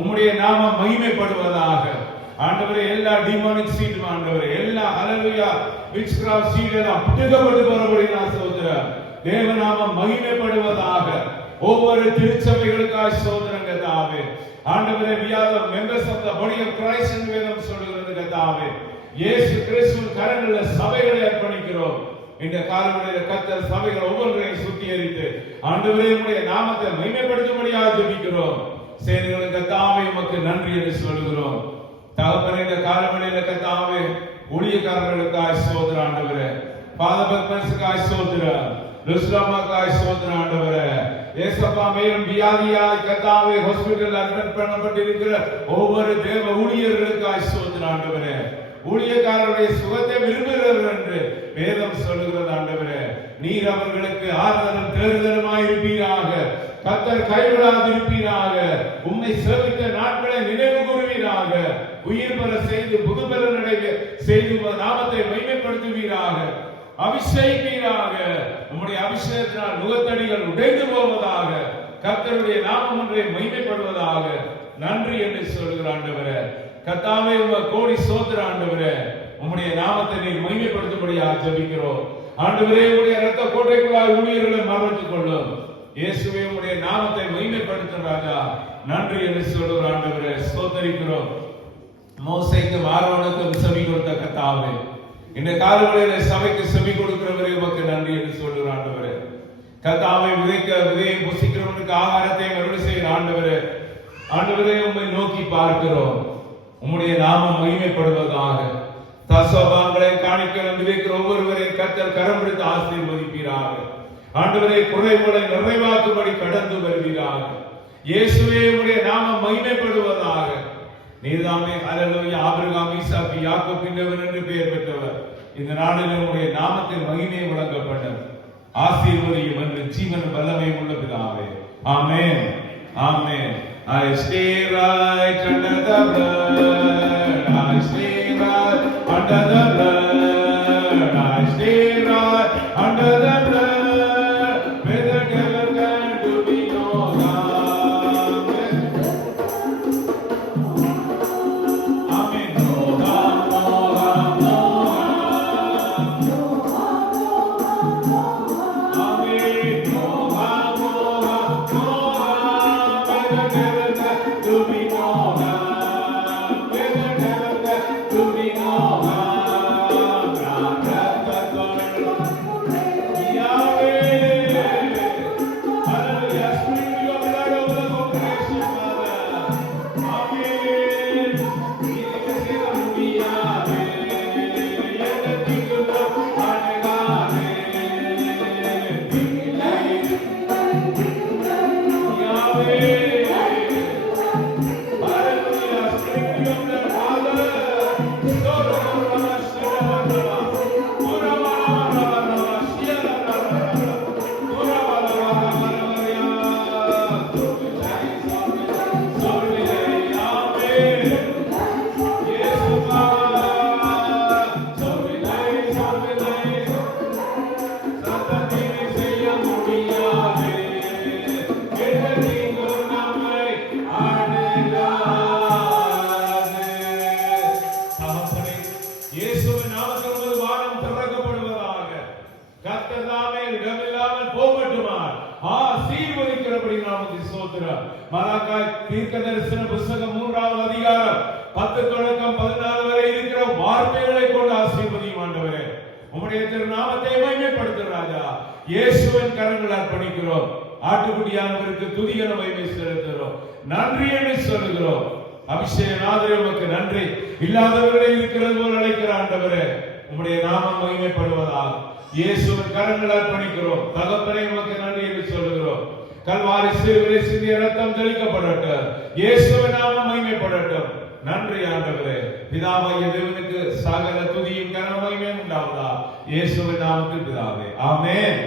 உம்முடைய நாமம் மகிமைப்படுவதாக. ஆண்டவரே, எல்லா டிமானிக் சீட் ஆண்டவரே, எல்லா ஹல்லேலூயா விட்ச்கிராஃப்ட் சீட் எல்லாம் புட்டுக்கப்பட்டு போறபடி நான் சோதரேன். தேவநாமம் மகிமைப்படுவதாக. ஒவ்வொரு திருச்சபைகளுக்காக சோதரங்க கர்த்தாவே. ஆண்டவரே, we are the members of the body of Christ என்று வேதம் சொல்கிறது கர்த்தாவே. இயேசு கிறிஸ்துவின் கரங்களில் சபைகளை அர்ப்பணிக்கிறோம். இந்த காலவெளியில கர்த்தர் சபைகள் ஒவ்வொன்றையும் சுத்திகரித்து ஆண்டவரே உம்முடைய நாமத்தை மகிமைப்படுத்தும்படியாக ஜெபிக்கிறோம். சேனைகளின் கர்த்தாவே, உமக்கு நன்றி என்று சொல்கிறோம். தகப்பனே, இந்த காலவெளியில கர்த்தாவே ஊழியக்காரர்களுக்காக சோதர ஆண்டவரே, பாதபத்மனுக்காக சோதர, லுஸ்லாமாக்காக சோதர ஆண்டவரே. ஏசப்பா, மேலும் வியாதியாய் கர்த்தாவே ஹாஸ்பிடல் அட்மிட் பண்ணப்பட்டிருக்கிற ஒவ்வொரு தேவ ஊழியர்களுக்காக சோதர ஆண்டவரே. ஊழியக்காரருடைய சுகத்தை விரும்புகிறவர் என்று வேதம் சொல்லுகிறது ஆண்டவரே. நீர் அவர்களுக்கு ஆறுதலும் தேறுதலுமாய் இருப்பீராக. கர்த்தர் கைவிடாதிருப்பீராக. உம்மை சேவித்த நாட்களை நினைவு கூறுவீராக. உயிர் பெற செய்து புதுபெற நடைக செய்து நாமத்தை மகிமைப்படுத்துவீராக. அபிஷேகிப்பீராக. உம்முடைய அபிஷேகத்தினால் நுகத்தடிகள் உடைந்து போவதாக. கர்த்தருடைய நாமம் ஒன்றை மகிமைப்படுவதாக. நன்றி என்று சொல்கிற ஆண்டவரே. கர்த்தாவே, உமக்கு கோடி ஸ்தோத்திர ஆண்டவரே. உம்முடைய நாமத்தை நீர் மகிமைப்படுத்தும்படியாக ஜெபிக்கிறோம். ஆண்டவரே, உம்முடைய இரத்த கோட்டைக்குள்ளாக ஊழியர்களை மறைத்துக் கொள்ளும். இயேசுவே, உம்முடைய நாமத்தை மகிமைப்படுத்தும் ராஜா. நன்றி என்று சொல்கிற ஆண்டவரே, ஸ்தோத்திரிக்கிறோம். மோசேக்கும் ஆரோனுக்கும் செவி கொடுத்த கர்த்தாவே, இந்த காலவெளியில சபைக்கு செவி கொடுக்கிறவரே உமக்கு நன்றி என்று சொல்கிற ஆண்டவரே. கர்த்தாவே, விதையை புசிக்கிறவனுக்கு ஆகாரத்தை அருள் செய்கிற ஆண்டவரே. ஆண்டவரே, உம்மை நோக்கி பார்க்கிறோம். உம்முடைய நாமம் மகிமைப்படுவதாக. தசோபாங்களை காணிக்கைகளை விதைக்கிற ஒவ்வொருவரையும் கர்த்தர் கரம் பிடித்து ஆசீர்வதிப்பீராக. ஆண்டவரே, குறைவுகளை நிறைவாக்கும்படி கடந்து வருவீராக. இயேசுவே, உம்முடைய நாமம் மகிமைப்படுவதாக. நீர்தாமே ஹல்லேலூயா ஆபிரகாம், ஈசாக்கு, யாக்கோபு என்பவர் என்று பெயர் பெற்றவர். இந்த நாளில் உம்முடைய நாமத்தின் மகிமை விளங்கப்பட்டது. ஆசீர்வதியும் என்று ஜீவன் வல்லமை உள்ள பிதாவே. ஆமென், ஆமென். I stay right under the blood. I stay right under the blood. I stay right under the blood. Where the devil can do me no harm. Amen. No harm, no harm, no harm. Amen. No harm, no harm, no harm. Where the devil to be no harm, where the devil to be no harm. Yahweh, hallelujah, sprinkle your blood over the congregation, Father. Amen. Yahweh. மலாக்காய் தீர்க்கதரிசன புத்தகம் 3வது அதிகாரம் 10 தொடக்கம் 14 வரை இருக்கிற வார்த்தைகளை கொண்டு ஆசீர்வதியும் ஆண்டவரே. உம்முடைய திருநாமத்தை மகிமைப்படுத்தும் ராஜா. இயேசுவின் கரங்களில் அர்ப்பணிக்கிறோம். ஆட்டுக்குட்டியானவருக்கு துதிகர மகிமை செலுத்துகிறோம். நன்றி என்று சொல்லுகிறோம். அபிஷேகநாதரே, உமக்கு நன்றி. இல்லாதவர்களை இருக்கிறது போல் அழைக்கிற ஆண்டவரே, உம்முடைய நாமம் மகிமைப்படுவதாக. இயேசுவின் கரங்களில் அர்ப்பணிக்கிறோம். தகப்பனே, உமக்கு நன்றி என்று சொல்லுகிறோம். கல்வாரி சிலுவையில் சிந்திய ரத்தம் தெளிக்கப்படட்டும். இயேசுவின் நாமம் மகிமைப்படட்டும். நன்றி ஆண்டவரே. பிதாவாகிய தேவனுக்கு சகல துதியும் கனமும் மகிமையும் உண்டாவதா. இயேசுவின் நாமத்தில் பிதாவே. ஆமென்,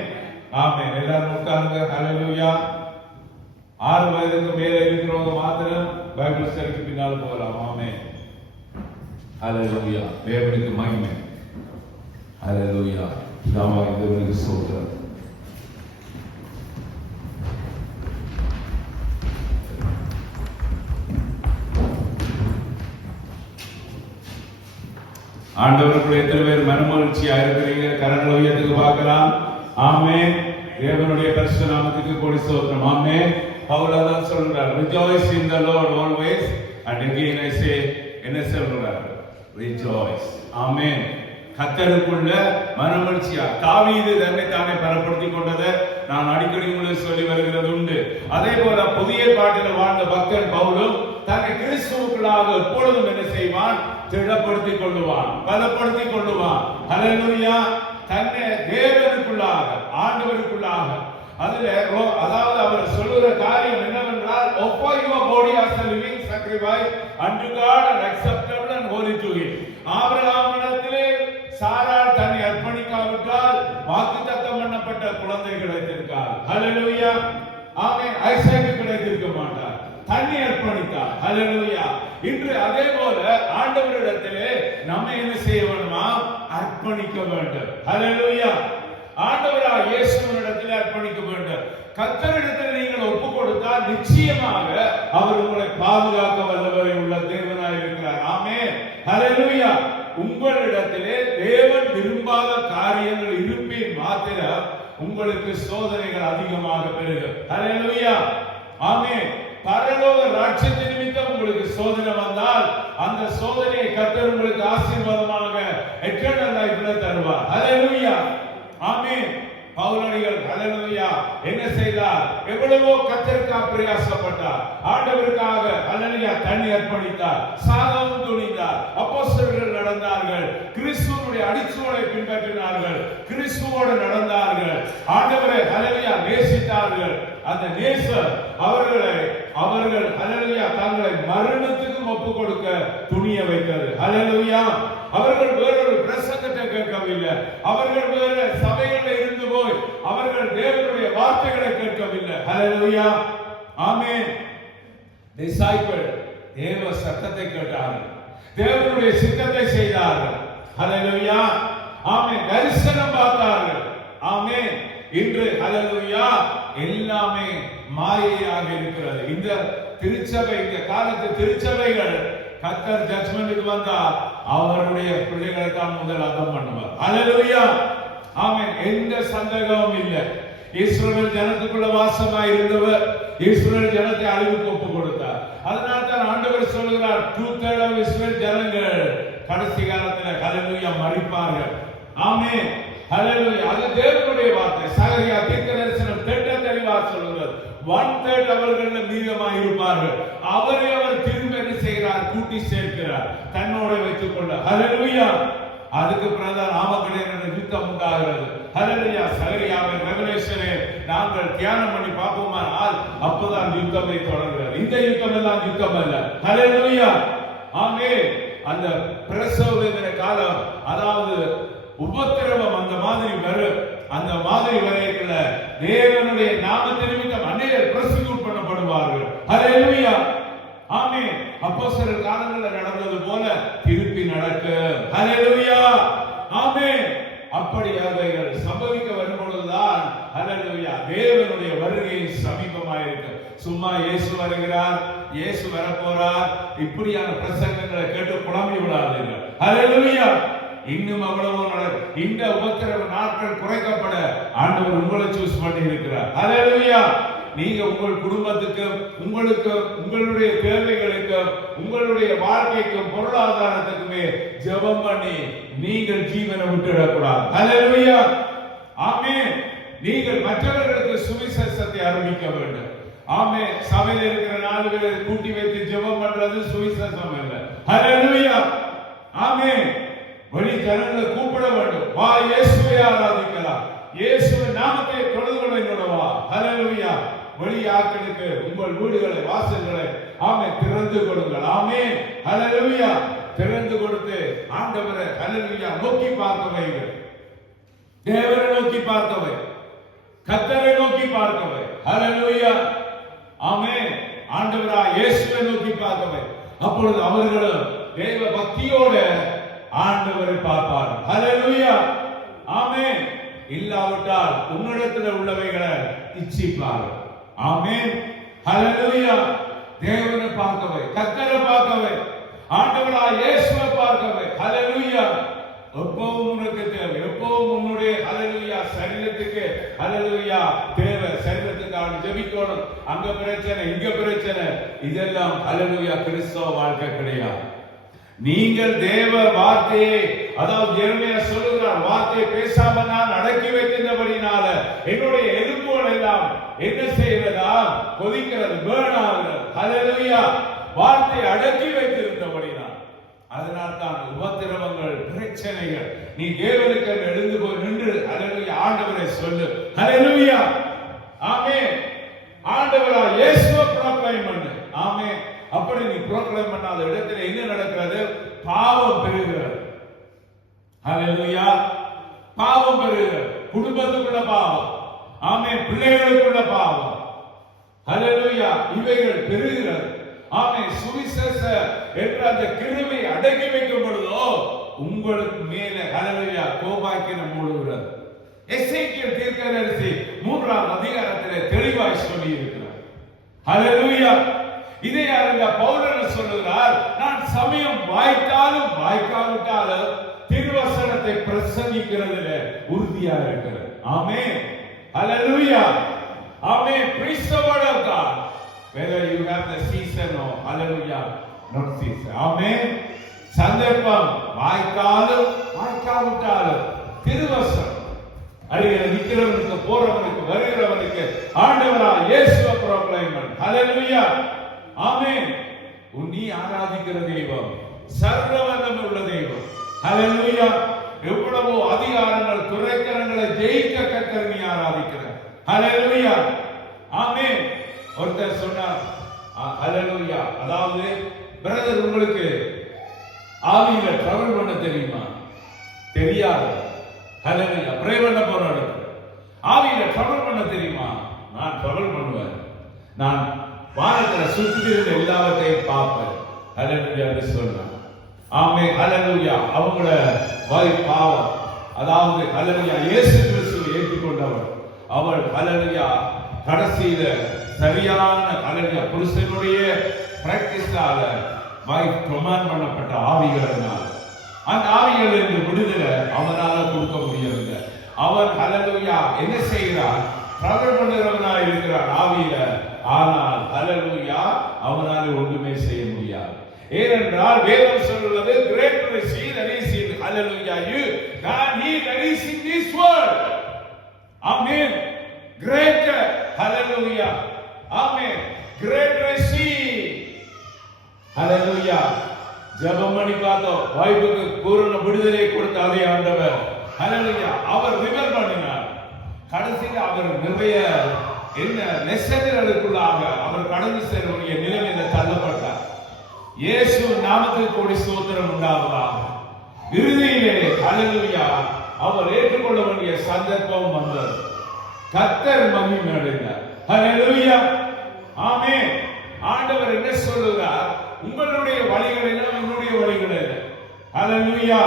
ஆமென். எல்லாரும் உட்காருங்க. ஹல்லேலூயா. 6 வயதுக்கு மேலே இருக்கிறவங்க மாத்திரம் பைபிள் ஸ்டடிக்கு பின்னால் போகலாம். ஆமென், ஹல்லேலூயா. தேவனுக்கு மகிமை. ஹல்லேலூயா. பிதாவாகிய தேவனுக்கு ஸ்தோத்திரம். ஆண்டவருக்குள்ள எத்தனை பேர் மனமகிழ்ச்சியா இருக்கிறீங்க? கரங்களை உயர்த்துக்கு பார்க்கலாம். ஆமென். தேவனுடைய பரிசுத்த நாமத்துக்கு கோடி ஸ்தோத்திரம். ஆமென். பவுல் அதான் சொல்றார், rejoice in the Lord always, and again I say, என்ன சொல்றார்? Rejoice. ஆமென். கர்த்தருக்குள்ள மனமகிழ்ச்சியா. தாவீது தன்னை தானே பலப்படுத்திக் கொண்டதை நான் அடிக்கடி உங்களுக்கு சொல்லி வருகிறது உண்டு. அதே போல புதிய பாட்டில் வாழ்ந்த பக்தன் பவுலும் தன்னை கிறிஸ்துவுக்குள்ளாக எப்பொழுதும் என்ன செய்வான்? திடப்படுத்திக் கொள்ளுவான், பலப்படுத்திக் கொள்ளுவான். ஹல்லேலூயா. தன்னை தேவனுக்குள்ளாக, ஆண்டவருக்குள்ளாக, அதாவது அவர் சொல்லுகிற காரியம் என்னவென்றால், offer your body as a living sacrifice unto God and acceptable and holy to him. ஆபிரகாமிடத்திலே சாராள் தன்னை அர்ப்பணிக்காவிட்டால் வாக்குத்தத்தம் பண்ணப்பட்ட குழந்தை கிடைத்திருக்கார். ஹல்லேலூயா. ஆமென். ஐசாக்கு கிடைத்திருக்க மாட்டார், தன்னை அர்ப்பணித்தார். ஹல்லேலூயா. இன்று அதே போல ஆண்டவரிடத்திலே நம்ம என்ன செய்ய வேண்டுமா? அர்ப்பணிக்க வேண்டும். ஹல்லேலூயா. ஆண்டவராகிய இயேசுவினிடத்திலே அர்ப்பணிக்க வேண்டும். கர்த்தரிடத்தில் நீங்கள் ஒப்பு கொடுத்தால் நிச்சயமாக அவர் உங்களை பாதுகாக்க வல்லவரை உள்ள தேவனாய் இருக்கிறார். ஆமென். ஹல்லேலூயா. உங்களிடத்திலே தேவன் விரும்பாத காரியங்கள் இருப்பின் மாத்திரம் உங்களுக்கு சோதனைகள் அதிகமாக பெருகும். ஹல்லேலூயா. ஆமென். பரலோக ராஜ்யத்தின் நிமித்தம் உங்களுக்கு சோதனை வந்தால் அந்த சோதனையை கர்த்தர் உங்களுக்கு ஆசீர்வாதமாக எட்டர்னல் லைஃப்ல தருவார். ஹல்லேலூயா. ஆமென். பவுலடிகள் ஹல்லேலூயா என்ன செய்தார்? எவ்வளவோ கர்த்தருக்காக பிரயாசப்பட்டார், ஆண்டவருக்காக ஹல்லேலூயா தன்னை அர்ப்பணித்தார், சாகவும் துணிந்தார். அப்போஸ்தலர்கள் நடந்தார்கள், கிறிஸ்துவுடைய அடிச்சுவடை பின்பற்றினார்கள், கிறிஸ்துவோடு நடந்தார்கள், ஆண்டவரை ஹல்லேலூயா நேசித்தார்கள். அந்த நேசம் அவர்கள் ஹல்லேலூயா தங்களை மரணத்துக்கு ஒப்பு கொடுக்க துணிய வைத்தது. ஹல்லேலூயா. அவர்கள் வேறொரு பிரசங்கத்தை கேட்கவில்லை, அவர்கள் வேற சபைகளில் இருந்து போய் அவர்கள் தேவனுடைய வார்த்தைகளை கேட்கவில்லை. ஹல்லேலூயா. ஆமென். டிசைபிள் தேவ சத்தத்தை கேட்டார்கள், தேவனுடைய சித்தத்தை செய்தார்கள். ஹல்லேலூயா. ஆமென். தரிசனம் பார்த்தார்கள். ஆமென். இன்று ஹல்லேலூயா எல்லாமே மாயையாக இருக்கிறது. இந்த திருச்சபை, இந்த காலத்து திருச்சபைகள் கர்த்தர் ஜட்ஜ்மென்ட்க்கு வந்தா அவருடைய பிள்ளைகளை தான் முதல் அதம் பண்ணுவார். ஹல்லேலூயா. ஆமென். எந்த சந்தேகமும் இல்லை. இஸ்ரவேல் ஜனத்துக்குள்ள வாசமாய் இருந்தவர் இஸ்ரவேல் ஜனத்தை அழிவுக்கு ஒப்பு கொடுத்தார். அதனால தான் ஆண்டவர் சொல்கிறார், 2/3 இஸ்ரவேல் ஜனங்கள் கடைசி காலத்தில் ஹல்லேலூயா மரிப்பார்கள். ஆமென். ஹல்லேலூயா. அது தேவனுடைய வார்த்தை. சகரியா தீர்க்கதரிசனம் தெளிவாக சொல்கிறது, 1/3 அவர்கள் மீதமாய் இருப்பார்கள். அவரை அவர் திரும்ப என்ன செய்கிறார்? கூட்டி சேர்க்கிறார், தன்னோட வைத்துக் கொள்ள. ஹல்லேலூயா. அதுக்கு பிரதான ஆமக்கடையான யுத்தம் உண்டாகிறது. ஹல்லேலூயா. சகரியாவின் ரெவலேஷனை நாங்கள் தியானம் பண்ணி பார்ப்போமானால் அப்பதான் யுத்தமே தொடர்கிறது. இந்த யுத்தம் எல்லாம் யுத்தம் அல்ல. ஹல்லேலூயா. ஆமென். அந்த பிரசவ வேதனை காலம், அதாவது உபத்திரவம் அந்த மாதிரி வரும். அந்த மாதிரி வரைக்குள்ள தேவனுடைய நாமத்தின் நிமித்தம் அநேகர் பிரசிக்யூட் பண்ணப்படுவார்கள். ஹல்லேலூயா. ஆமென். அப்போஸ்தலர் காலங்களில் நடந்தது போல திருப்பி நடக்கும். ஹல்லேலூயா. ஆமென். அப்படியாக சம்பவிக்க வரும்பொழுதுதான் ஹல்லேலூயா தேவனுடைய வருகை சமீபமாக இருக்கு. சும்மா இயேசு வருகிறார், இயேசு வரப்போறார், இப்படியான பிரசங்கங்களை கேட்டு குழம்பி விடாதீர்கள். ஹல்லேலூயா. இன்னும் அவ்வளவு இந்த உபத்திரவ நாட்கள் குறைக்கப்பட ஆண்டவர் உங்களை சூஸ் பண்ணி இருக்கிறார். ஹல்லேலூயா. நீங்க உங்கள் குடும்பத்துக்கும் உங்களுடைய தேவைகளுக்கும் உங்களுடைய வாழ்க்கைக்கும் பொருளாதாரத்துக்குமே ஜெபம் பண்ணி நீங்கள் ஜீவனை விட்டுவிடக்கூடாது. ஹல்லேலூயா. ஆமென். நீங்கள் மற்றவர்களுக்கு சுவிசேஷத்தை அறிவிக்க வேண்டும். ஆமென். சபையில் இருக்கிற 4 பேரை கூட்டி வைத்து ஜெபம் பண்றது சுவிசேஷம் அல்ல. ஹல்லேலூயா. ஆமென். வெளி ஜனங்களை கூப்பிட வேண்டும். வா இயேசுவை ஆராதிக்கலாம், இயேசுவின் நாமத்தை தொழுது கொள்ள என்னோட வா. ஹல்லேலூயா. வெளி ஆட்களுக்கு உங்கள் வீடுகளை வாசல்களை ஆமென் திறந்து கொடுங்கள். ஆமென். ஹல்லேலூயா. திறந்து கொடுத்து ஆண்டவரை ஹல்லேலூயா நோக்கி பார்க்க வைங்கள். தேவரை நோக்கி பார்க்க வை, கர்த்தரை நோக்கி பார்க்க வை. ஹல்லேலூயா. ஆமென். ஆண்டவராகிய இயேசுவை நோக்கி பார்க்க வை. அப்பொழுது அவர்களும் தேவ பக்தியோட ஆண்டவரை பார்ப்பார். ஹல்லேலூயா. ஆமென். இல்லாவிட்டால் உன்னிடத்தில் உள்ளவைகளை இச்சிப்பார். ஆமென். ஹல்லேலூயா. தேவனை பார்க்கவே, கர்த்தரை பார்க்கவே, ஆண்டவராகிய இயேசுவை பார்க்கவே. ஹல்லேலூயா எப்பவும் உனக்கு தேவை, எப்பவும் உன்னுடைய ஹல்லேலூயா சரீரத்துக்கு ஹல்லேலூயா தேவை. சரீரத்துக்காக ஜெபிக்கணும். அங்க பிரச்சனை, இங்க பிரச்சனை, இதெல்லாம் ஹல்லேலூயா கிறிஸ்தவ வாழ்க்கை கிடையாது. நீங்கள் தேவ வார்த்தையை, அதாவது எரேமியா சொல்லுகிறார், வார்த்தையை பேசாம நான் அடக்கி வைத்திருந்தபடினால என்னுடைய எலும்புகள் எல்லாம் என்ன செய்கிறதா? கொதிக்கிறது, பேர்ன் ஆகிறது. ஹல்லேலூயா வார்த்தையை அடக்கி வைத்திருந்தபடினால் அதனால் தான் உபத்திரவங்கள், பிரச்சனைகள். நீ தேவனுக்கு எழுந்து போய் நின்று ஹல்லேலூயா ஆண்டவரை சொல்லு. ஹல்லேலூயா ஆமென். ஆண்டவரா இயேசுவை ப்ரோக்ளைம் பண்ணு. ஆமென். அப்படி நீ ப்ரோக்ளைம் பண்ணாத இடத்துல என்ன நடக்கிறது? பாவம் பெருகிறது. ஹல்லேலூயா பாவம் பெருகிறது. குடும்பத்துக்குள்ள பாவம், ஆமென், பிள்ளைகளுக்குள்ள பாவம், ஹல்லேலூயா இவைகள் பெருகிறது. ஆமென். சுவிசேஷ என்ற அந்த கிருபை அடக்கி வைக்கும் பொழுதோ உங்களுக்கு மேல ஹல்லேலூயா கோபாக்கினம் மூடுகிறது. எசேக்கியேல் தீர்க்கதரிசி 3ஆம் அதிகாரத்திலே தெளிவாய் சொல்லி இருக்கிறார். ஹல்லேலூயா இதை அறிந்த பவுல் சொல்லுகிறார், நான் சமயம் வாய்த்தாலும் வாய்க்காவிட்டாலும் திருவசனத்தை பிரசங்கிக்கிறதுல உறுதியா இருக்கிறது. ஆமென். ஹல்லேலூயா ஆமென். Preach the word of God whether you have the season or hallelujah not season. ஆமென். சந்தர்ப்பம் வாய்க்காலும் வாய்க்காவிட்டாலும் திருவசனம் அருகில நிக்கிறவனுக்கு, போறவனுக்கு, வருகிறவனுக்கு ஆண்டவராகிய இயேசுவை ப்ரோக்ளைம் பண்ணு. ஹல்லேலூயா ஆமென். நீ ஆராதிக்கிற தெய்வம் சர்வவல்லமை உள்ள தெய்வம். ஹல்லேலூயா எவ்வளவோ அதிகாரங்கள், துரைக்கரங்களை ஜெயிக்க கர்த்தர் நீ ஆராதிக்கிற. ஹல்லேலூயா ஆமென். ஒருத்தர் சொன்னார், ஹல்லேலூயா, அதாவது பிரதர் உங்களுக்கு ஆவியில டிராவல் பண்ண தெரியுமா? தெரியாது. ஹல்லேலூயா ப்ரே பண்ண போறாரு. ஆவியில டிராவல் பண்ண தெரியுமா? நான் டிராவல் பண்ணுவேன். நான் வானத்துல சுத்தி எல்லாவற்றையும் பார்ப்பேன். ஹல்லேலூயா சொல்றான். ஆமென். ஹல்லேலூயா அவங்கள பாவம், அதாவது ஹல்லேலூயா இயேசு கிறிஸ்துவை ஏற்றுக்கொண்டவர் அவள். ஹல்லேலூயா கடைசியில சரியான ஹல்லேலூயா புருஷனுடைய பிராக்டிஸால வைஃப் கமாண்ட் பண்ணப்பட்ட ஆவிகளினால் அந்த ஆவிகளிலிருந்து விடுதலை அவனால கொடுக்க முடியவில்லை. அவன் ஹல்லேலூயா என்ன செய்கிறான்? பிரகடனம் பண்ணுகிறவனாய் இருக்கிறான் ஆவியில. ஆனால் ஹல்லேலூயா அவனால ஒன்றுமே செய்ய முடியாது. ஏனென்றால் வேதம் சொல்லுவது, greater is he that is in hallelujah you than he that is in this world. Amen. Greater hallelujah. Amen. Greater is he. Hallelujah. ஜெபம் பண்ணி பார்த்தோம், வாய்ப்புக்கு பூரண விடுதலை கொடுத்த அதே ஆண்டவர். ஹல்லேலூயா அவர் ரிவர் பண்ணினார். கடைசியில் அவர் நிறைய என்ன நெசங்களுக்குள்ளாக அவர் கடந்து செல்லுடைய நிலைமையில தள்ளப்பட்டார். இயேசு நாமத்துக்கு கூடி ஸ்தோத்திரம் உண்டாவதாக. இறுதியிலே ஹல்லேலூயா அவர் ஏற்றுக்கொள்ள வேண்டிய சந்தர்ப்பம் வந்தது. கர்த்தர் மகிமை அடைந்தார். ஹல்லேலூயா ஆமென். ஆண்டவர் என்ன சொல்லுகிறார்? உங்களுடைய வழிகள் எல்லாம் என்னுடைய வழிகள் அல்ல. ஹல்லேலூயா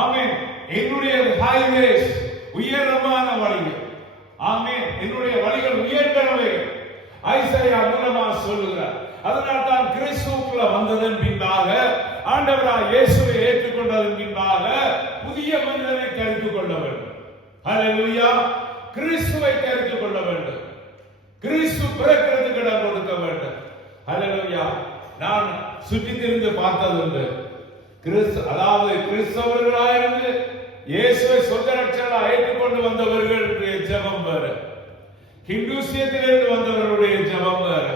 ஆமென். என்னுடைய ஹைவேஸ் உயரமான வழிகள். ஆமென். என்னுடைய வழிகள் உயர்ந்தவை. ஐசாயா மூலமா சொல்லுகிறார். அதனால் தான் கிறிஸ்துவுக்குள்ள வந்ததன் பின்பாக, ஆண்டவராகிய இயேசுவை ஏற்றுக்கொண்டதன் பின்பாக புதிய மனிதனை தெரிந்து கொள்ள வேண்டும். ஹல்லேலூயா கிறிஸ்துவை தெரிந்து கொள்ள வேண்டும். கிறிஸ்து பிறக்கிறதுக்கு இடம் கொடுக்க வேண்டும். ஹல்லேலூயா நான் சுற்றி திரிந்து பார்த்ததுண்டு. அதாவது கிறிஸ்தவர்களாயிருந்து இயேசுவை சொந்த ரட்சகராக ஏற்றுக்கொண்டு வந்தவர்களுடைய ஜெபம் வேறு, ஹிந்துசியத்திலிருந்து வந்தவர்களுடைய ஜெபம் வேறு,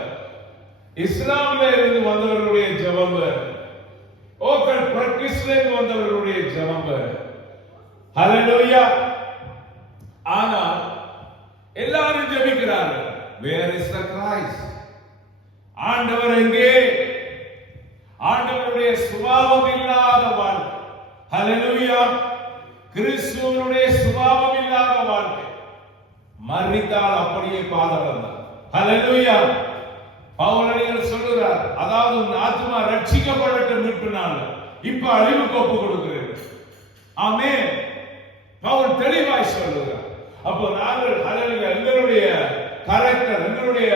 இஸ்லாமில இருந்து வந்தவர்களுடைய ஜெபம் வேறு, ஓக்கல் பிராக்டிஸ்ல இருந்து வந்தவர்களுடைய ஜெபம் வேறு. ஹல்லேலூயா ஆனால் எல்லாரும் ஜெபிக்கிறார்கள். Where is the Christ? ஆண்டவர் எங்கே? ஆண்டவருடைய சுபாவம் இல்லாத வாழ்க்கை. ஹல்லேலூயா கிறிஸ்துவனுடைய சுபாவம் இல்லாத வாழ்க்கை. மரித்தால் அப்படியே பாதகம் தான். ஹல்லேலூயா பவுலடிகள் சொல்லுகிறார், அதாவது உன் ஆத்துமா ரட்சிக்கப்படட்டும் மீட்பினால இப்ப அழிவுக்கு ஒப்பு கொடுக்கிறேன். ஆமென். பவுல் தெளிவாய் சொல்லுகிறார். அப்போ நாங்கள் ஹல்லேலூயா எங்களுடைய கரெக்டர், எங்களுடைய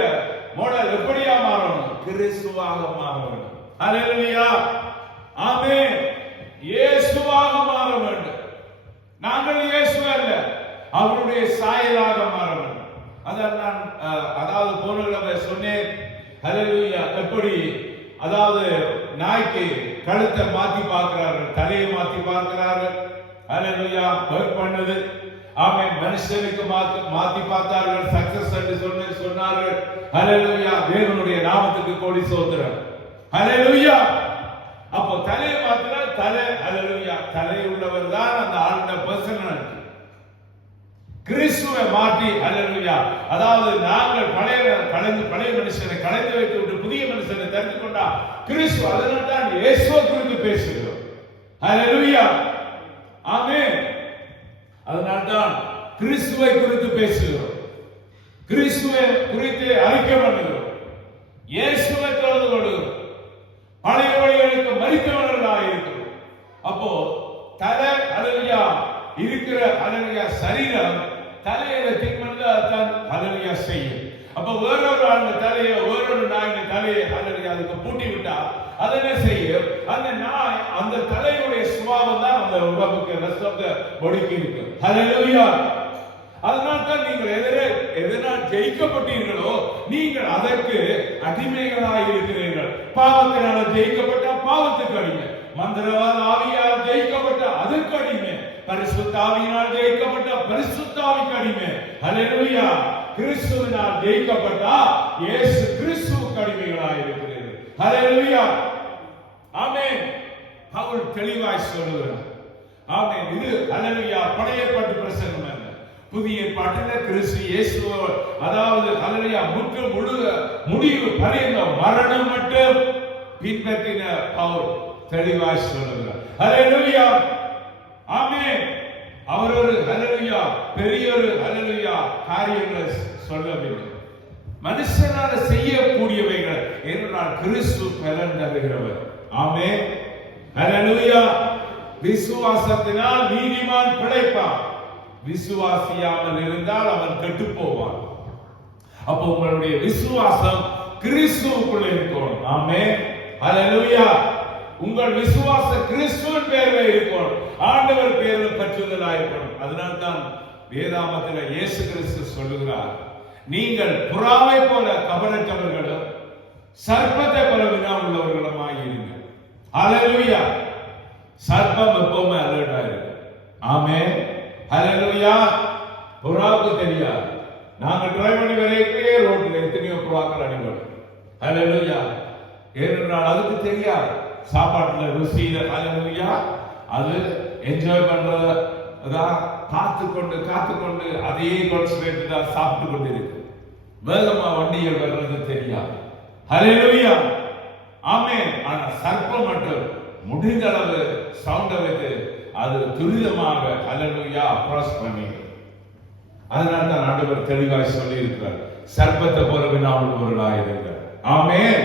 மாடல் எப்படியா மாறணும்? கிறிஸ்துவாக மாறணும். ஹல்லேலூயா ஆமென். இயேசு அவருடைய சாயலாக மாற வேண்டும். அதான் நான் அதாவது போன தடவை சொன்னேன். ஹல்லேலூயா. எப்படி அதாவது நாய்க்கு கழுத்தை மாத்தி பார்க்கிறார்கள், தலையை மாத்தி பார்க்கிறார்கள். ஹல்லேலூயா. ஒர்க் பண்ணது. ஆமென். மனுஷனுக்கு மாத்தி பார்த்தார்கள், சக்சஸ் என்று சொன்னார்கள். ஹல்லேலூயா. தேவனுடைய நாமத்துக்கு கோடி ஸ்தோத்திரம். ஹல்லேலூயா. அப்போ தலையை மாத்தினா தலை, ஹல்லேலூயா, தலை உள்ளவர் தான் அந்த ஆழ்ந்த பர்சனாலிட்டி. கிறிஸ்துவை மாற்றி, ஹல்லேலூயா, அதாவது நாங்கள் பழைய மனுஷனை கலைந்து வைத்து விட்டு புதிய மனுஷனை தெரிந்து கொண்டா கிறிஸ்து. அதனால் தான் இயேசுவை குறித்து பேசுகிறோம். ஹல்லேலூயா. ஆமென். அதனால் தான் கிறிஸ்துவை குறித்து பேசுகிறோம். கிறிஸ்துவை குறித்து அறிக்கை பண்ணுகிறோம். இயேசுவை தொழுது கொள்கிறோம். பழைய வழிகளுக்கு மரித்தவர்களாக இருக்கிறோம். அப்போ தலை, ஹல்லேலூயா, இருக்கிற, ஹல்லேலூயா, சரீரம் தலையில திக்மன்தான் ஹல்லேலூயா செய்யும். அப்ப வேறொரு ஆளுங்க தலையை, வேறொரு நாயின தலையை, ஹல்லேலூயா, அதுக்கு பூட்டி விட்டா அது என்ன செய்யும்? அந்த நாய், அந்த தலையுடைய சுபாவம் தான் அந்த உடம்புக்கு, ரெஸ்ட் ஆஃப் தி பாடிக்கு இருக்கு. ஹல்லேலூயா. அதனால தான் நீங்கள் எதனால் ஜெயிக்கப்பட்டீர்களோ நீங்கள் அதற்கு அடிமைகளாக இருக்கிறீர்கள். பாவத்தினால ஜெயிக்கப்பட்ட பாவத்துக்கு அடிமை, மந்திரவாத ஆவியால் ஜெயிக்கப்பட்ட அதற்கு அடிமை, பரிசுத்த ஆவியினால் ஜெயிக்கப்பட்ட பரிசுத்த ஆவிக்கு அடிமை. ஹல்லேலூயா. கிறிஸ்துவினால் ஜெயிக்கப்பட்டா இயேசு கிறிஸ்துவுக்கு அடிமைகளாக இருக்கிறீர்கள். ஹல்லேலூயா. ஆமென். பவுல் தெளிவாய் சொல்லுகிறார். ஆமென். இது ஹல்லேலூயா பழைய ஏற்பாட்டு பிரசங்கம் அல்ல, புதிய ஏற்பாட்டில் கிறிஸ்து இயேசு, அதாவது ஹல்லேலூயா, முடிவு பரியந்தம் மரணம் மட்டும் பின்பற்றின பவுல் தெளிவாய் சொல்லுகிறார். ஹல்லேலூயா. ஆமென். அவர் ஒரு ஹல்லேலூயா பெரிய ஒரு ஹல்லேலூயா காரியங்களை சொல்லவில்லை. மனுஷனால செய்யக்கூடியவைகள் என்றால் கிறிஸ்து பலன் தருகிறவர். ஆமென். ஹல்லேலூயா. விசுவாசத்தினால் நீதிமான் பிழைப்பான், விசுவாசியாமல் இருந்தால் அவன் கெட்டு போவான். அப்போ உங்களுடைய விசுவாசம் கிறிஸ்துவுக்குள்ள இருக்கணும். ஆமென். ஹல்லேலூயா. உங்கள் விசுவாசம் கிறிஸ்துவின் பேரில் இருக்கணும், ஆண்டவர் பேரில் பற்றுதலாக இருக்கணும். அதனால்தான் வேதாகமத்தில் இயேசு கிறிஸ்து சொல்லுகிறார், நீங்கள் புறாவை போல கபடற்றவர்களும் சர்ப்பத்தை போல வினா உள்ளவர்களுமாய் இருங்கள். ஹல்லேலூயா. சர்ப்பம் எப்பவுமே அலர்ட்டா இருக்கு. ஆமென். ஹல்லேலூயா. புறாவுக்கு தெரியாது. நாங்க டிரைவ் பண்ணி வரைக்கே ரோட்ல எத்தனையோ புறாக்கள் அடிபடும். ஹல்லேலூயா. ஏனென்றால் அதுக்கு தெரியாது சாப்பாட்டுல ருசியில. ஹல்லேலூயா. அது என்ஜாய் பண்றதா காத்துக்கொண்டு அதையே கான்சன்ட்ரேட்டடா சாப்பிட்டு கொண்டு இருக்கு. வேகமா வண்டியில் வர்றது தெரியாது. ஹல்லேலூயா. ஆமென். ஆனா சர்ப்பம் மட்டும் முடிந்த அளவு சவுண்ட வைத்து அது துரிதமாக ஹல்லேலூயா அப்ரோச் பண்ணி. அதனால தான் ஆண்டவர் தெளிவாய் சொல்லி இருக்கிறார், சர்ப்பத்தை போல வினா உள்ளவர்களாக இருங்கள். ஆமென்.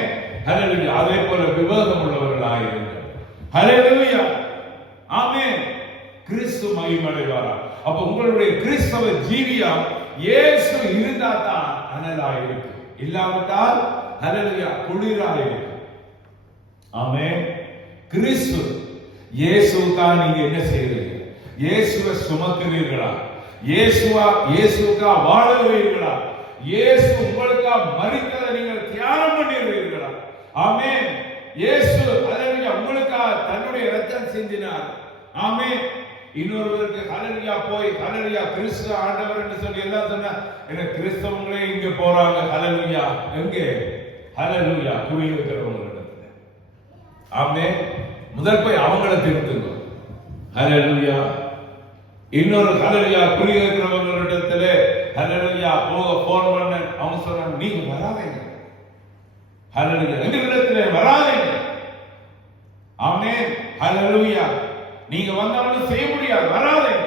ஹல்லேலூயா. அதே போல விவேகம் உள்ளவர்களாக இருங்கள். ஹல்லேலூயா. ஆமென். கிறிஸ்து மகிமையடைவாரா. அப்ப உங்களுடைய கிறிஸ்தவ ஜீவியா இயேசு இருந்தா தான் அனலா இருக்கு, இல்லாவிட்டால் ஹல்லேலூயா குளிரா இருக்கு. ஆமென். கிறிஸ்து இயேசுக்காக நீங்க என்ன செய்றீங்க? இயேசுவை சுமக்கிறீர்களா? இயேசுக்கா வாழுகிறீர்களா? இயேசு உங்களுக்காக மரித்ததை நீங்கள் தியானம் பண்ணுகிறீர்களா? ஆமென். இயேசு ஹல்லேலூயா உங்களுக்காக தன்னுடைய இரத்தம் சிந்தினார். ஆமென். இன்னொருவருக்கு ஹல்லேலூயா போய் ஹல்லேலூயா கிறிஸ்து ஆண்டவர் என்று சொல்லி எல்லாம் சொன்னா என்ன கிறிஸ்தவங்களே இங்க போறாங்க. ஹல்லேலூயா. எங்கே? ஹல்லேலூயா குடி இருக்கிறவங்க. ஆமென். முதல் போய் அவங்கள திருத்துங்க. ஹல்லேலூயா. இன்னொரு ஹல்லேலூயா குடி இருக்கிறவங்களிடத்துல ஹல்லேலூயா போன் பண்ண அவங்க சொன்னாங்க, நீங்க வராதீங்க. ஹல்லேலூயா. எங்களிடத்துல வராதீங்க. ஆமென். ஹல்லேலூயா. நீங்க வந்தாலும் செய்ய முடியாது, வராதீங்க.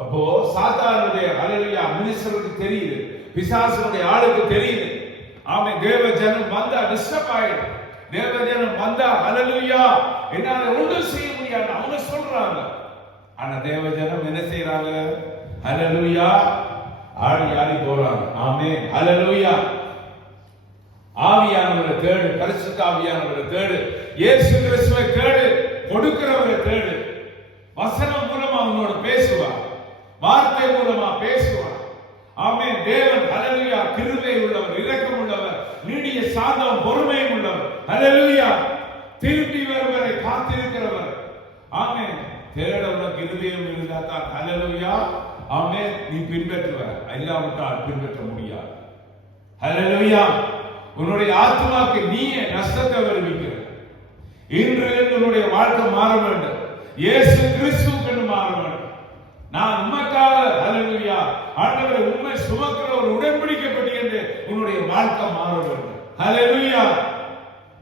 அப்போ சாத்தானுடைய ஹல்லேலூயா மினிஸ்டருக்கு தெரியுது, பிசாசுடைய ஆளுக்கு தெரியுது. ஆமென். தேவ ஜனம் வந்தா டிஸ்டர்ப் ஆயிடும். தேவ ஜனம் வந்தா ஹல்லேலூயா என்னால ஒன்றும் செய்ய முடியாது அவங்க சொல்றாங்க. ஆனா தேவ ஜனம் என்ன செய்யறாங்க? ஹல்லேலூயா ஆடி போறாங்க. ஆமென். ஹல்லேலூயா. ஆவியானவரை தேடு, பரிசுத்த ஆவியானவரை தேடு, இயேசு கிறிஸ்துவை தேடு, கொடுக்கிறவரை தேடு. வசனம் மூலமா அவனோட பேசுவா. வார்த்தை மூலமா பேசுவார். ஆமென். தேவன் ஹல்லேலூயா கிருபை உள்ளவர், இரக்கம் உள்ளவர், நீடிய சாந்தம் பொறுமையும் உள்ளவர். ஹல்லேலூயா திரும்பி வருவரை காத்திருக்கிறவர். ஆமென். தேட உனக்கு இருதயம் இருந்தால் ஹல்லேலூயா ஆமென் நீ பின்பற்றுவார், இல்லாவிட்டால் பின்பற்ற முடியாது. ஹல்லேலூயா. உன்னுடைய ஆத்மாவுக்கு நீயே நஷ்டத்தை வருவிக்கிற. இன்றிலிருந்து உன்னுடைய வாழ்க்கை மாற வேண்டும். இயேசு கிறிஸ்துவுக்கு மாற வேண்டும். நான் உமக்காக ஹல்லேலூயா ஆண்டவரே உம்மை சுமக்கிற ஒரு உடன்படிக்கைப்படி என்று உன்னுடைய வாழ்க்கை மாற வேண்டும். ஹல்லேலூயா.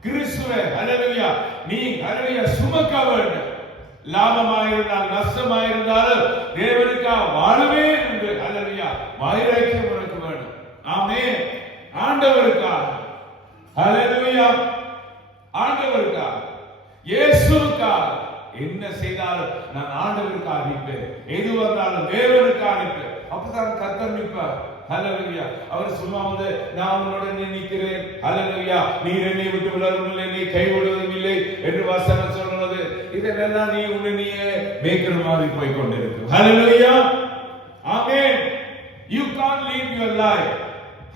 கிறிஸ்துவே ஹல்லேலூயா நீ ஹல்லேலூயா சுமக்க வேண்டும். லாபமாயிருந்தால் நஷ்டமாயிருந்தாலும் தேவனுக்காக வாழுவேன் என்று ஹல்லேலூயா வைராக்கியம் உனக்கு வேண்டும். ஆமென். ஆண்டவருக்காக ஹல்லேலூயா ஆண்டவருக்காக இயேசுவுக்காக என்ன செய்தாலும் நான் ஆண்டவருக்காக நிற்பேன். எது வந்தாலும் தேவனுக்காக நிற்பேன். அப்பதான் கர்த்தர் நிற்பார். ஹல்லேலூயா. அவர் சும்மா வந்து நான் உன்னுடன் நிற்கிறேன், ஹல்லேலூயா நீர் என்னை விட்டு விலகுவதும் என்னை கைவிடுவதும் இல்லை என்று வசனம் சொன்னது. இதெல்லாம் நீ உன்னையே மேய்க்கிற மாதிரி போய் கொண்டிருக்கு. ஹல்லேலூயா. ஆமென். You can't live your life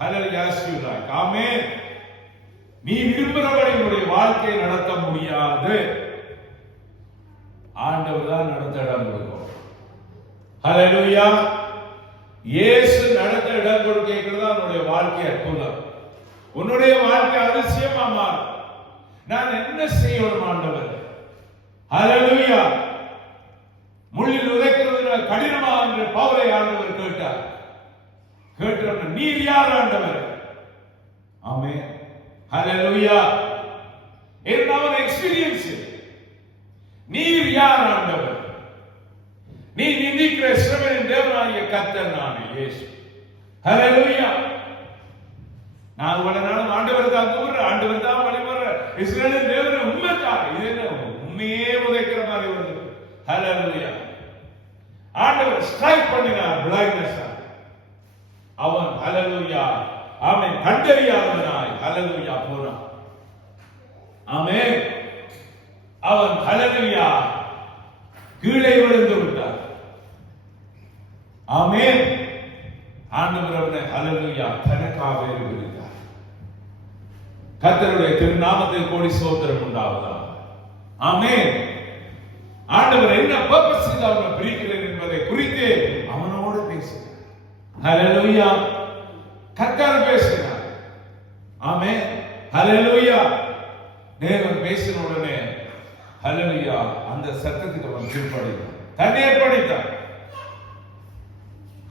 hallelujah as you like. ஆமென். நீ விரும்புகிறபடி உன்னுடைய வாழ்க்கையை நடத்த முடியாது. ஆண்டவர் தான் நடத்த இடம் கொடுக்கும். ஹல்லேலூயா. இயேசு நடத்த இடம் கொடுக்கிறது உன்னுடைய வாழ்க்கை அற்புதம். உன்னுடைய வாழ்க்கை அதிசயமா மாறும். நான் என்ன செய்யணும் ஆண்டவர்? ஹல்லேலூயா. முள்ளில் உதைக்கிறது கடினமா என்று பவுலை ஆண்டவர் கேட்டார். கேட்டவர் நீர் யார் ஆண்டவர்? ஆமென். ஹல்லேலூயா. என்னவன் எக்ஸ்பீரியன்ஸ் நீர் யார் ஆண்டவர்? நீ நிந்திக்கிற இஸ்ரவேலின் தேவனாகிய கர்த்தர் நான் இயேசு. ஹல்லேலூயா. நான் இவ்வளவு நாளும் ஆண்டவர் தான் கூறுற, ஆண்டவர் தான் வழிபடுற, இஸ்ரவேலின் தேவனை உண்மைக்காக இது என்ன உண்மையே உதைக்கிற மாதிரி வருது. ஹல்லேலூயா. ஆண்டவர் ஸ்ட்ரைக் பண்ணினார் பிளைண்ட்னஸ். அவன் ஹல்லேலூயா ஆமென் கண்டறியாதவனாய் ஹல்லேலூயா போனான். ஆமென். அவன் ஹல்லேலூயா கீழே விழுந்து விட்டார். ஆமென். ஆண்டவர் அவனை ஹல்லேலூயா தனக்காக விரும்பினார். கர்த்தருடைய திருநாமத்தில் கோடி ஸ்தோத்திரம் உண்டாவதாக. ஆமென். ஆண்டவர் என்ன பர்பஸ் அவனை பிரிக்கிறேன் என்பதை குறித்து அவனோடு பேசினார். ஹல்லேலூயா. கர்த்தர் பேசினார். ஆமென். ஹல்லேலூயா. தேவன் பேசின உடனே ஹல்லேலூயா அந்த சத்தத்துக்கு அவன் கீழ்ப்படிந்தான், தண்ணீர் படித்தான்.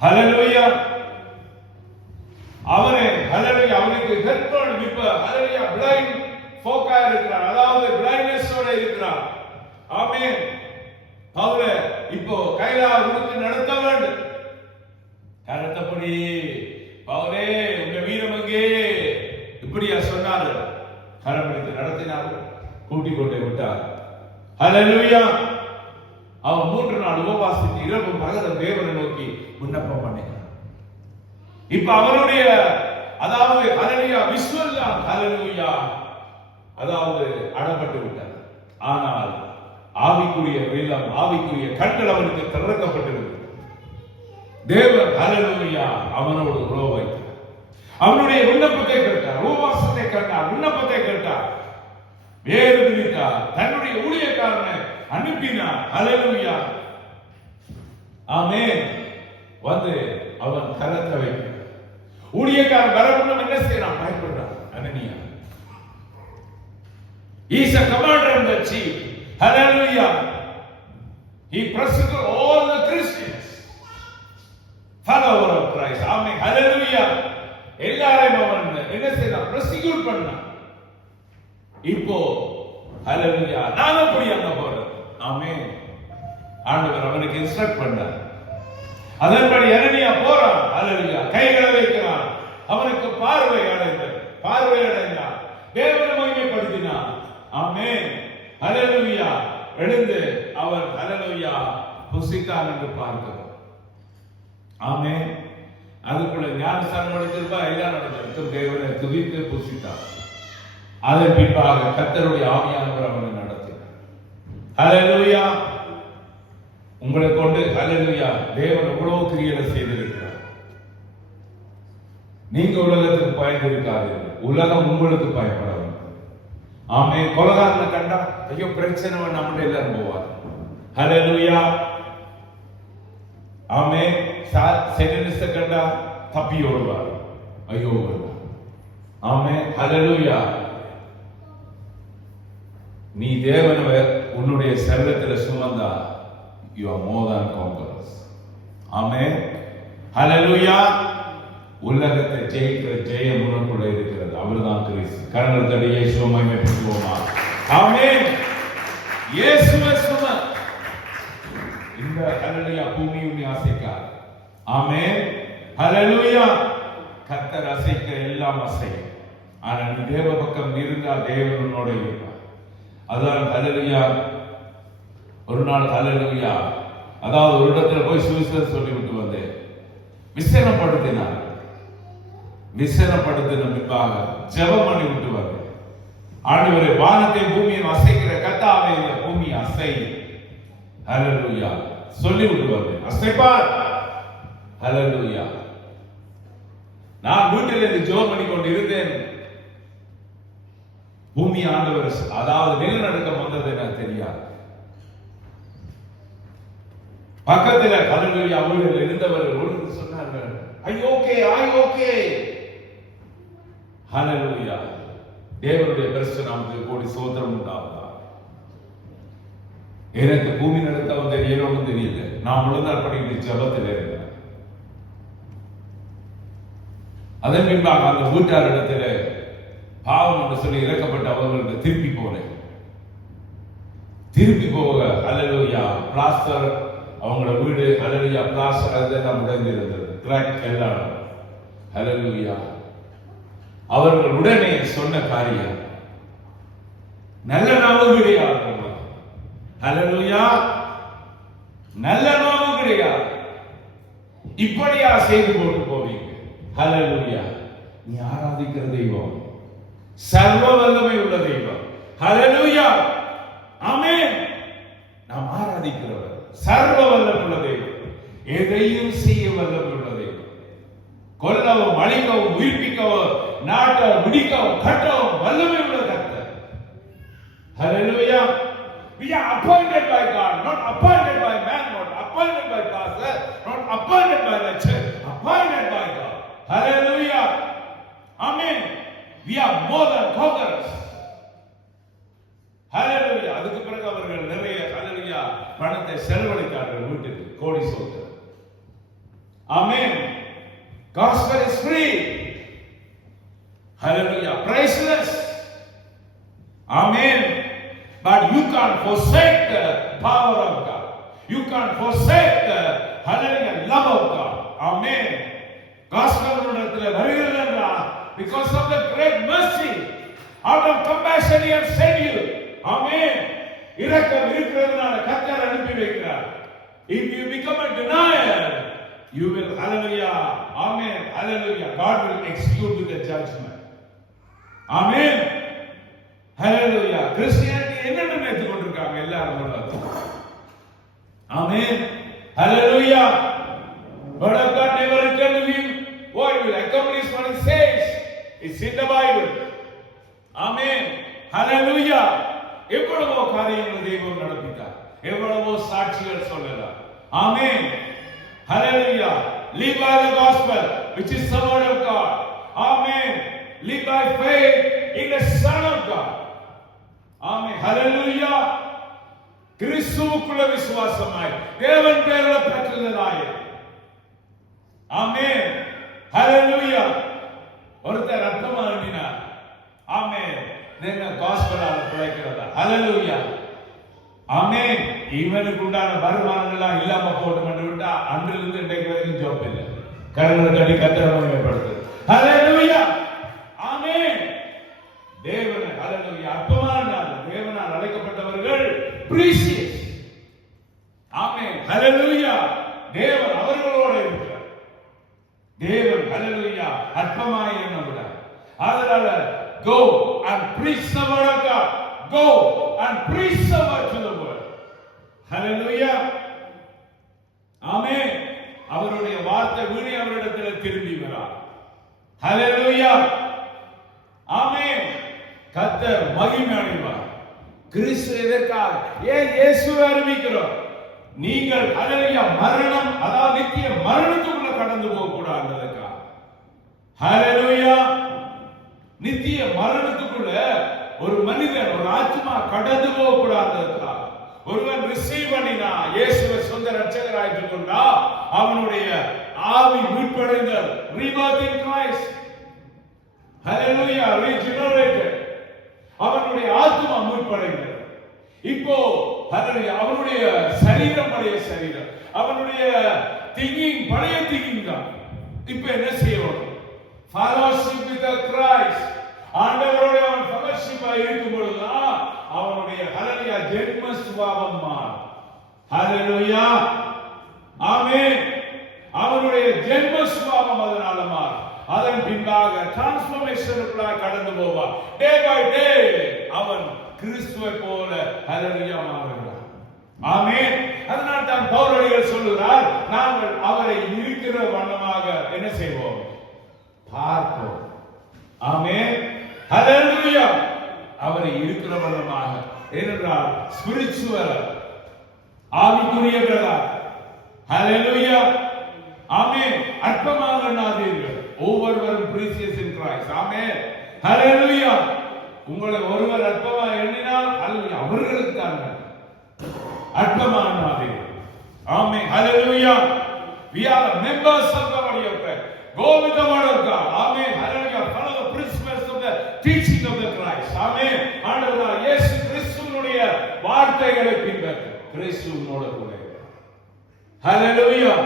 ஹல்லேலூயா. அவனே ஹல்லேலூயா அவனுக்கு ஹெல்ப் பண்ண இப்ப ஹல்லேலூயா பிளைண்ட் ஃபோக்கா இருக்கிறான், அதாவது பிளைண்ட்னஸோட இருக்கிறான். ஆமென். பவுலே இப்போ கைலா உனக்கு நடத்த வேண்டும். கருத்தப்படி பவுலே உங்க வீரம் எங்கே இப்படியா சொன்னாரு. கரம்பிடித்து நடத்தினார், கூட்டிக் கொண்டே விட்டார். ஹல்லேலூயா. அவன் 3 நாள் உபவாசித்து இரவும் பகலும் தேவனை நோக்கி விண்ணப்பம் பண்ணினான். இப்ப அவனுடைய அதாவது ஹல்லேலூயா விசுவல் தான் ஹல்லேலூயா அதாவது அடப்பட்டு விட்டார். ஆனால் ஆவிக்குரிய வேலம் ஆவிக்குரிய கண்கள் அவனுக்கு திறக்கப்பட்டிருக்கிறது. தேவன் ஹல்லேலூயா அவனோடு உறவு வைத்தார். அவனுடைய விண்ணப்பத்தை கேட்டார், உபவாசத்தை கேட்டார், விண்ணப்பத்தை கேட்டார், வேறு விரித்தார், தன்னுடைய ஊழியக்காரனை அனுப்பினார். ஹல்லேலூயா. ஆமென். வந்து அவன் கரத்தை வைத்தார். ஊழியக்காரன் வரணும் என்ன செய்யறான்? பயப்படுறான். அனனியா he is a commander in the chief. Hallelujah. He persecuted all the Christians, follower of Christ. Amen. Hallelujah. எல்லாரையும் அவன் என்ன செய்யறான்? persecute பண்ணான். இப்போ ஹல்லேலூயா நான் அப்படி அங்க போறேன். ஆமென். ஆண்டவர் அவனுக்கு இன்ஸ்ட்ரக்ட் பண்ணார். அதன்படி அனனியா போறான். ஹல்லேலூயா கைகளை வைக்கிறான். அவனுக்கு பார்வை அடைந்தான். தேவனை மகிமைப்படுத்தினான். ஆமென். ஹல்லேலூயா. எழுந்து அவன் ஹல்லேலூயா புசித்தான் என்று பார்க்கிறோம். ஆமென். அதுக்குள்ள ஞானஸ்நானம் எடுத்திருப்பா, எல்லாம் நடந்திருக்கும். தேவனை துதித்து புசித்தான். அதன் பின்பாக கர்த்தருடைய ஆவியானவர் அவனை நடத்தினார். ஹல்லேலூயா. உங்களை கொண்டு ஹல்லேலூயா தேவன் எவ்வளவு கிரியைகளை செய்திருக்கிறார். நீங்க உலகத்துக்கு பயந்து இருக்காதீர்கள், உலகம் உங்களுக்கு பயப்பட வேண்டும். ஆமே. கொலகாரனை கண்டா ஐயோ பிரச்சனை நம்மள எல்லாரும் போவார். ஹல்லேலூயா. ஆமே. செகண்ட்ஸ் கண்டா தப்பி ஓடுவார், ஐயோ ஓடுவார். ஆமே. ஹல்லேலூயா. நீ தேவனை உன்னுடைய சரீரத்தில் சுமந்தா you are more than conquerors. ஆமென். ஹல்லேலூயா. உலகத்தை ஜெயிக்கிற ஜெயம் உனக்குள்ள இருக்கிறது. அவர்தான் கிறிஸ்து. கரங்கள் தட்டி இயேசுவை மகிமைப்படுத்துவோமா? ஆமென். இயேசுவை சும இந்த ஹல்லேலூயா பூமி உன்னை அசைக்காது. ஆமென். ஹல்லேலூயா. கர்த்தர் அசைக்க எல்லாம் அசையும். ஆனால் நீ தேவ பக்கம் இருந்தால் தேவன் உன்னோட இருப்பார். அதான் ஹல்லேலூயா. ஒரு நாள் ஹல்லேலூயா, அதாவது ஒரு இடத்துல போய் சுவிசேஷம் சொல்லிவிட்டு வந்தேன். விசனப்படுத்தினார். விசனப்படுத்தின பின்பாக ஜெபம் பண்ணி விட்டு வந்தேன். ஆண்டவரே, வானத்தை பூமியை அசைக்கிற கர்த்தாவே, இந்த பூமி அசை. ஹல்லேலூயா சொல்லி விட்டு வந்தேன். அசைப்பார். ஹல்லேலூயா. நான் வீட்டில் இருந்து ஜெபம் பண்ணி கொண்டு இருந்தேன். பூமி ஆண்டவர் அதாவது நிலநடுக்கம் வந்தது எனக்கு தெரியாது. பக்கத்துல ஹல்லேலூயா ஊழியர்கள் இருந்தவர்கள் ஒன்று சொன்னார்கள், ஐ ஓகே. ஹல்லேலூயா. தேவனுடைய பரிசுத்த நாமத்துக்கு கோடி ஸ்தோத்திரம் உண்டாவதாக. எனக்கு பூமி நடுக்கம் தெரியணும்னு தெரியல. நான் முழுநாள் படிக்கிற ஜெபத்தில் இருந்தேன். அதன் பின்பாக அந்த வீட்டாரிடத்தில் பாவம் என்று சொல்லி இறக்கப்பட்ட அவர்களுக்கு திருப்பி போக ஹல்லேலூயா பிளாஸ்டர் அவங்களோட வீடு ஹல்லேலூயா பிளாஸ்டர் அதெல்லாம் உடைந்திருந்தது. கிராக் எல்லாம். ஹல்லேலூயா. அவர்கள் உடனே சொன்ன காரியம் நல்ல நாவு கிடையாது. ஹல்லேலூயா. நல்ல நாவு கிடையாது. இப்படியா செய்து போட்டு போவீங்க? ஹல்லேலூயா. நீ ஆராதிக்கிற தெய்வம் சர்வ வல்லமை உள்ள தெய்வம். ஹல்லேலூயா. ஆமென். நாம் ஆராதிக்கிறவர் சர்வ வல்லமை உள்ள தெய்வம். எதையும் செய்ய வல்லமை உள்ள தெய்வம். கொல்லவும் அழிக்கவும் உயிர்ப்பிக்கவும் நாட்ட முடிக்கவும் கட்டவும் வல்லமை உள்ள கர்த்தர். ஹல்லேலூயா. We are appointed by God, not appointed by man, not appointed by pastor, not appointed by the church, appointed by God. Hallelujah. Amen. We are more than conquerors. Hallelujah. அதுக்கு பிறகு அவர்கள் நிறைய ஹல்லேலூயா பணத்தை செலவழித்தார்கள் வீட்டுக்கு. கோடி ஸ்தோத்திரம். Amen. Gospel is free. Hallelujah. Priceless. Amen. But you can't forsake the power of God. You can't forsake the hallelujah love of God. Amen. Gospel உன்னிடத்தில் வருகிறது என்றால் because of the great mercy, out of compassion he has sent you. Amen. இரக்கம் இருக்கிறதுனால கர்த்தர் அனுப்பி வைக்கிறார். If you become a denier, you will hallelujah. Amen. Hallelujah. God will execute with the judgment. Amen. Hallelujah. Christianity என்ன நினைத்துக் கொண்டிருக்காங்க எல்லாரும்? Amen. Hallelujah. But God never returned to him what he will accomplish what he says. It's in the Bible. Amen. Hallelujah. எவ்வளவோ காரியங்கள் தெய்வம் நடப்பித்தார். எவ்வளவோ சாட்சிகள் சொல்லலாம். Amen. Hallelujah. Live by the gospel which is the word of God. Amen. Live by faith in the Son of God. Amen. Hallelujah. கிறிஸ்துவுக்குள்ள விசுவாசமாய் தேவன் பேரில் பெற்றதாய். ஆமென். ஹல்லேலூயா. ஒருத்தர் ரத்தமா அண்டினார். ஆமென். தேவ காஸ்பலால பிழைக்கிறதா. ஹல்லேலூயா. ஆமென். இவனுக்கு உண்டான வருமானங்கள் இல்லாம போட்டு விட்டா அன்றிலிருந்து இன்றைக்கு வரைக்கும் ஜோப் இல்லை. கரங்களை தட்டி கர்த்தரை மகிமைப்படுத்து. ஹல்லேலூயா. ஆமென். தேவன் ஹல்லேலூயா அற்பமானார். தேவனால் அழைக்கப்பட்டவர்கள் precious. ஆமென். ஹல்லேலூயா. தேவன் அவர்களோடு இருக்கிறார். தேவன் ஹல்லேலூயா அற்பமாய் எண்ணக்கூடாது. அதனால go and preach the word of God. Go and preach the word to the world. Hallelujah. ஆமென். அவருடைய வார்த்தை வீணே அவரிடத்தில் திரும்பி வரார். ஹல்லேலூயா. ஆமென். கர்த்தர் மகிமை அடைவார். கிறிஸ்து எதற்காக ஏன் இயேசுவை அறிவிக்கிறோம்? நீங்கள் ஹல்லேலூயா மரணம், அதாவது நித்திய மரணத்துக்குள்ள கடந்து போக கூடாதுன்றதுக்காக. ஹல்லேலூயா. நித்திய மரணத்துக்குள்ள ஒரு மனிதன், ஒரு ஆத்மா கடந்து போக கூடாதுன்றதுக்காக. ஒருவன் ரிசீவ் பண்ணினா, இயேசுவை சொந்த ரட்சகராய் ஏற்றுக்கொண்டா, அவனுடைய ஆவி மீட்படைந்தல், rebirth in Christ. Hallelujah, regenerated. அவனுடைய ஆத்மா மீட்படைந்தது. இப்போ ஹல்லேலூயா, அவனுடைய சரீரம் பழைய சரீரம், அவனுடைய திங்கிங் பழைய திங்கிங் தான். இப்போ என்ன செய்யணும்? fellowship with the Christ. ஆண்டவரோட அவன் fellowship-ஆ இருக்கும் பொழுதுதான் அவனுடைய ஹல்லேலூயா ஜென்ம சுபாவம் மாறும். ஹல்லேலூயா. ஆமென். அவனுடைய ஜென்ம சுபாவம் அதனால மாறும். அதன் பின்னாக டிரான்ஸ்ஃபர்மேஷனுக்குள்ள கடந்து போவான். டே பை டே அவன் கிறிஸ்துவை போல ஹல்லேலூயா மாறுகிறான். ஆமென். அதனால தான் பவுலடிகள் சொல்லுகிறார், நாங்கள் அவரை இருக்கிற வண்ணமாக என்ன செய்வோம்? பார்ப்போம். ஆமென். ஹல்லேலூயா. அவரை இருக்கிற வண்ணமாக, ஏனென்றால் ஸ்பிரிச்சுவல், ஆவிக்குரியவர்களா. ஹல்லேலூயா. ஆமென். அற்பமாக எண்ணாதீர்கள், ஒவ்வொருவரும் பிரீசியஸ் இன் கிரைஸ்ட். ஆமென். ஹல்லேலூயா. உங்களை ஒருவர் அற்பமா எண்ணினால் அல்ல, அவர்களுக்கு தான் அற்பமாக எண்ணாதீர்கள். ஆமென். ஹல்லேலூயா. We are members of the body of Christ. Go with the word of God. Amen. Hallelujah. Follow the principles of the teaching of the Christ. Amen. ஆண்டவராகிய இயேசு கிறிஸ்துவினுடைய வார்த்தைகளை பின்பற்று. கிறிஸ்துவோடு கூட. Hallelujah.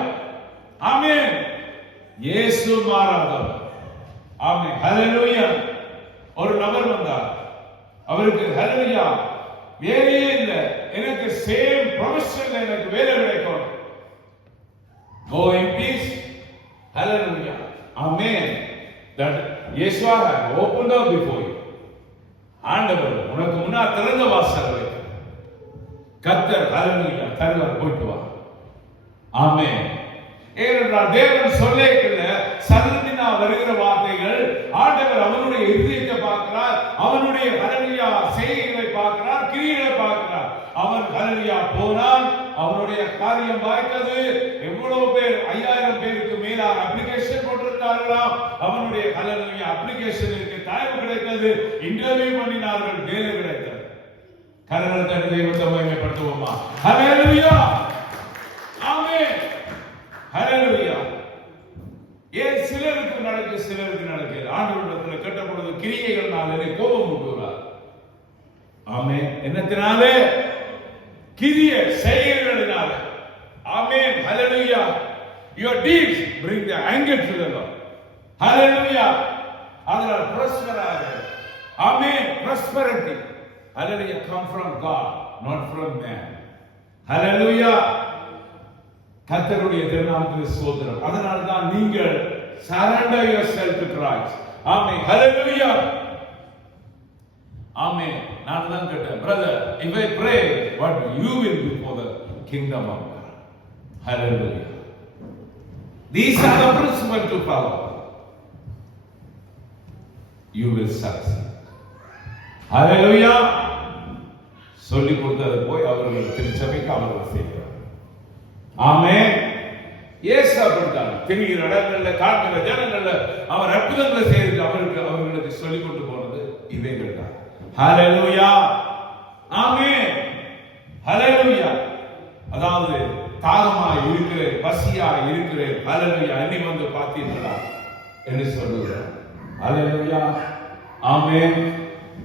ஆமென். இயேசு மாறாதவர். ஆமென். Hallelujah. ஒரு நபர் வந்தார், அவருக்கு ஹல்லேலூயா வேலையே இல்லை, எனக்கு சேம் ப்ரொஃபஷன்ல எனக்கு வேலை கிடைக்கும். Go in peace. Hallelujah. Amen. That Yeshua has opened up before you. ஆண்டவர் உனக்கு முன்னால் திறந்த வாசல் வைத்தார். கர்த்தர் ஹல்லேலூயா தருவார், போய்ட்டு வா. ஆமென். ஏனென்றால் தேவன் சொல்லேக்கல்ல சந்ததினா வருகிற வார்த்தைகள், ஆண்டவர் அவனுடைய இதயத்தை பார்க்கிறார், அவனுடைய ஹல்லேலூயா செய்கைகளை பார்க்கிறார், கிரியைகளை பார்க்கிறார். அவன் ஹல்லேலூயா போனான், அவனுடைய காரியம் வாய்த்தது. எவ்வளவு பேர், 5000 பேருக்கு மேலாக அப்ளிகேஷன் போட்டிருந்தார்களாம். அவனுடைய ஹல்லேலூயா அப்ளிகேஷனுக்கு தயவு கிடைத்தது, இன்டர்வியூ பண்ணினார்கள், வேலை கிடைத்தது. கரங்களை தட்டி தெய்வத்தை மகிமைப்படுத்துவோமா? ஹல்லேலூயா. ஆமென். ஹல்லேலூயா. ஏன் சிலருக்கு நடக்கு, சிலருக்கு நடக்குது? ஆண்டவரிடத்தில் கேட்ட பொழுது கிரியைகள்னாலே கோபம் ஊட்டுகிறார். ஆமென். என்னத்தினாலே? கிரியை செய்கைகளினாலே. ஆமென். ஹல்லேலூயா. Your deeds bring the anger to the Lord. ஹல்லேலூயா. அதனால் prosperity. Amen. prosperity. Hallelujah come from God, not from man. ஹல்லேலூயா. கர்த்தருடைய திருநாமத்துக்கு ஸ்தோத்திரம். அதனால தான் நீங்கள் surrender yourself to Christ. ஆமென். ஹல்லேலூயா. ஆமென். நான் தான் கேட்டேன், brother, if I pray, what you will do for the kingdom of God? Hallelujah. These are the principles to follow. You will succeed. Hallelujah. சொல்லி கொடுத்தது போய் அவர்கள் திருச்சபைக்கு அவர்கள் செய்கிறார். ஆமென். இயேசு அப்படித்தான் திரிகிற இடங்கள்ல, காட்டுகிற ஜனங்கள்ல அவர் அற்புதங்களை செய்து அவர்களுக்கு சொல்லிக் கொண்டு போனது இவைகள் தான். ஹல்லேலூயா. ஆமென். ஹல்லேலூயா. அதாவது தாகமா இருக்கிறேன், பசியா இருக்கிறேன், ஹல்லேலூயா, என்னை வந்து பார்த்தீர்களா என்று சொல்லுகிறார். ஹல்லேலூயா. ஆமென்.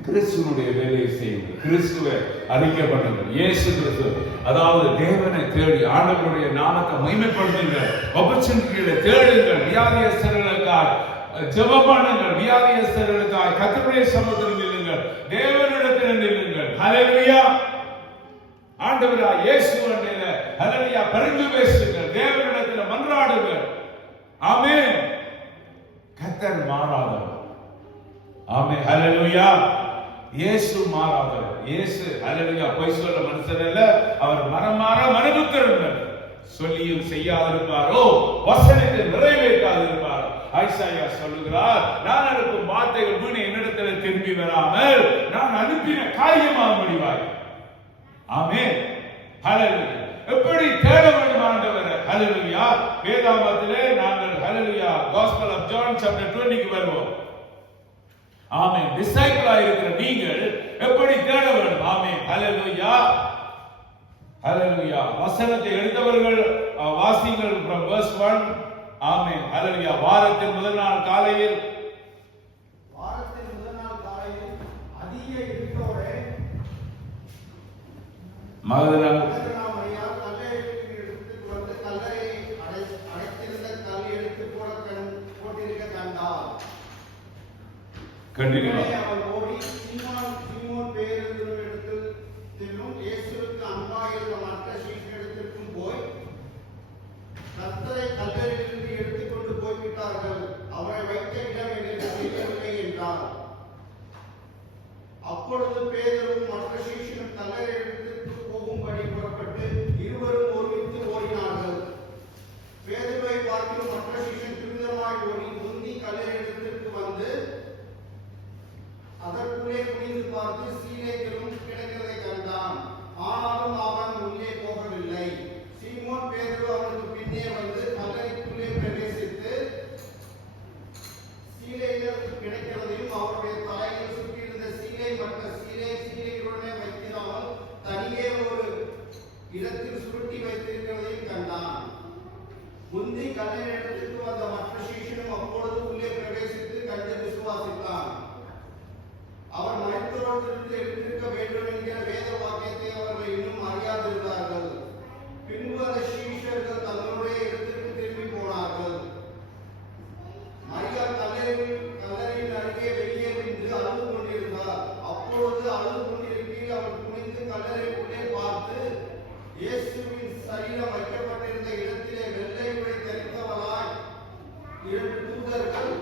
கிறிஸ்துவினுடைய வேலையை செய்யுங்கள், கிறிஸ்துவை அறிக்கைப்படுங்கள். இயேசு கிறிஸ்து, அதாவது தேவனை தேடி ஆண்டவருடைய நாமத்தை மகிமைப்படுத்துங்கள், ஆப்பர்ச்சுனிட்டிகளை தேடுங்கள், வியாதியஸ்தர்களுக்காக ஜெபம் பண்ணுங்கள், வியாதியஸ்தர்களுக்காக கர்த்தருடைய சமூகத்தில் நில்லுங்கள், தேவனிடத்தில் நில்லுங்கள். ஹல்லேலூயா. ஆண்டவராகிய இயேசுவின் ஹல்லேலூயா பரிந்து பேசுங்கள், தேவனிடத்தில் மன்றாடுங்கள். ஆமென். கர்த்தர் மாறாதவர். ஆமென். ஹல்லேலூயா. இயேசு மாறாதவர். இயேசு ஹல்லேலூயா பொய் சொல்ல மனுஷன் அல்ல, அவர் மனமாற மனதுத்திரங்கள். சொல்லியும் செய்யாதிருப்பாரோ வசனத்தை நிறைவேற்றாதிருப்பாரோ. ஐசாயா சொல்லுகிறார், நான் அனுப்பும் வார்த்தைகள் வீண் என்னிடத்தில் திரும்பி வராமல் நான் அனுப்பின காரியமாக முடிவாய். ஆமென். ஹல்லேலூயா. எப்படி தேட வேண்டும் ஆண்டவரே? ஹல்லேலூயா. வேதாகமத்திலே நாங்கள் ஹல்லேலூயா Gospel of John chapter 20க்கு வருவோம். ஆமென். டிசைபிள் ஆயிருக்கிற நீங்கள் எப்படி தேட வேண்டும்? ஆமென். ஹல்லேலூயா. ஹல்லேலூயா. வசனத்தை எடுத்தவர்கள் வாசிங்கள் from verse 1. ஆமென். ஹல்லேலூயா. வாரத்தின் முதல் நாள் காலையில் அதிக இருட்டோட மகதலேனா மரியா கல்லறைக்கு எடுத்துக் வந்து கல்லறையை அடைத்திருந்த கல் எடுத்து போட்டிருக்க கண்டார். அவள் ஓடி சீமோன் பேதுருவினிடத்தில் செல்லும் இயேசுவுக்கு அன்பாயிருந்த மற்ற சீஷரிடத்திற்கும் போய், கர்த்தரை கல்லறையிலிருந்து எடுத்துக்கொண்டு போய்விட்டார்கள், அவரை வைத்த இடம் எனக்கு தெரியவில்லை என்றார். அப்பொழுது பேதுருவும் மற்ற சீஷனும் கல்லறையிடத்திற்கு போகும்படி புறப்பட்டு இருவரும் ஒருமித்து ஓடினார்கள். பேதுருவை பார்த்து மற்ற சீஷன் துரிதமாய் ஓடி முந்தி கல்லறையிடத்திற்கு வந்து அதற்குள்ளே குனிந்து பார்த்து சீலைகளும் கிடக்கிறதை கண்டான். ஆனாலும் அவன் உள்ளே போகவில்லை. சீமோன் பேதுரு அவனுக்கு பின்னே வந்து கல்லறைக்குள்ளே பிரவேசித்து சீலைகள் கிடைக்கிறதையும் அவருடைய தலையில் சுற்றியிருந்த சீலை மற்ற சீலைகளுடனே வைத்திராமல் தனியே ஒரு இடத்தில் சுருட்டி வைத்திருக்கிறதையும் கண்டான். முந்தி கல்லறையிடத்திற்கு வந்த மற்ற சீஷனும் அப்பொழுது உள்ளே பிரவேசித்து கண்டு விசுவாசித்தான். அவர் மனிதரோடு எழுந்திருக்க வேண்டும் என்கிற வேத வாக்கியத்தை அவர்கள் இன்னும் அறியாதிருந்தார்கள். பின்பு அந்த சீஷர்கள் தங்களுடைய இடத்திற்கு திரும்பி போனார்கள். மரியா கல்லறையின் அருகே வெளியே நின்று அழுது கொண்டிருந்தார். அப்பொழுது அழுது கொண்டிருக்கையில் அவர் குனிந்து கல்லறைக்குள்ளே பார்த்து, இயேசுவின் சரீரம் வைக்கப்பட்டிருந்த இடத்திலே வெள்ளை உடை தரித்தவராய் 2 தூதர்கள்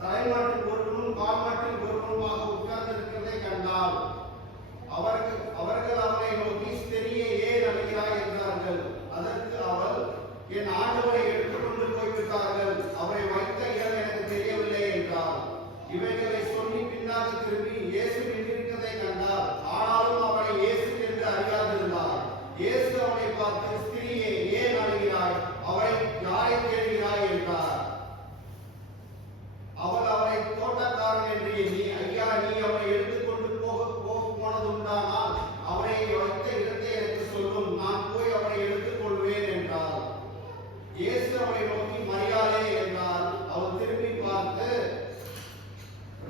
தலைமாட்டில் ஒருவனும் கால்மாட்டில் ஒருவனுமாக உட்கார்ந்திருக்கிறதை கண்டார். அவர்கள் அவரை நோக்கி, ஸ்திரீயே, ஏன் அழுகிறாய் என்றார்கள். அதற்கு அவர், என் ஆண்டவரை எடுத்துக்கொண்டு போய்விட்டார்கள், அவரை வைத்த இடம் எனக்கு தெரியவில்லை என்றார். இவைகளை சொல்லி பின்னாக திரும்பி இயேசு நின்றிருக்கிறதை கண்டார். ஆனாலும் அவரை இயேசு என்று அறியாதிருந்தார். இயேசு அவனை பார்த்து, ஸ்திரீயே, ஏன் அழுகிறாய்? அவரை யாரை தேடுகிறாய் என்றார். அவள் அவரை தோட்டக்காரன் என்று எண்ணி, ஐயா, நீ அவரை எடுத்துக்கொண்டு போனதுண்டானால் அவரை வைத்த இடத்தை எனக்கு சொல்லும், நான் போய் அவரை எடுத்துக் கொள்வேன் என்றார். இயேசு அவளை நோக்கி, மரியாளே என்றார். அவள் திரும்பி பார்த்து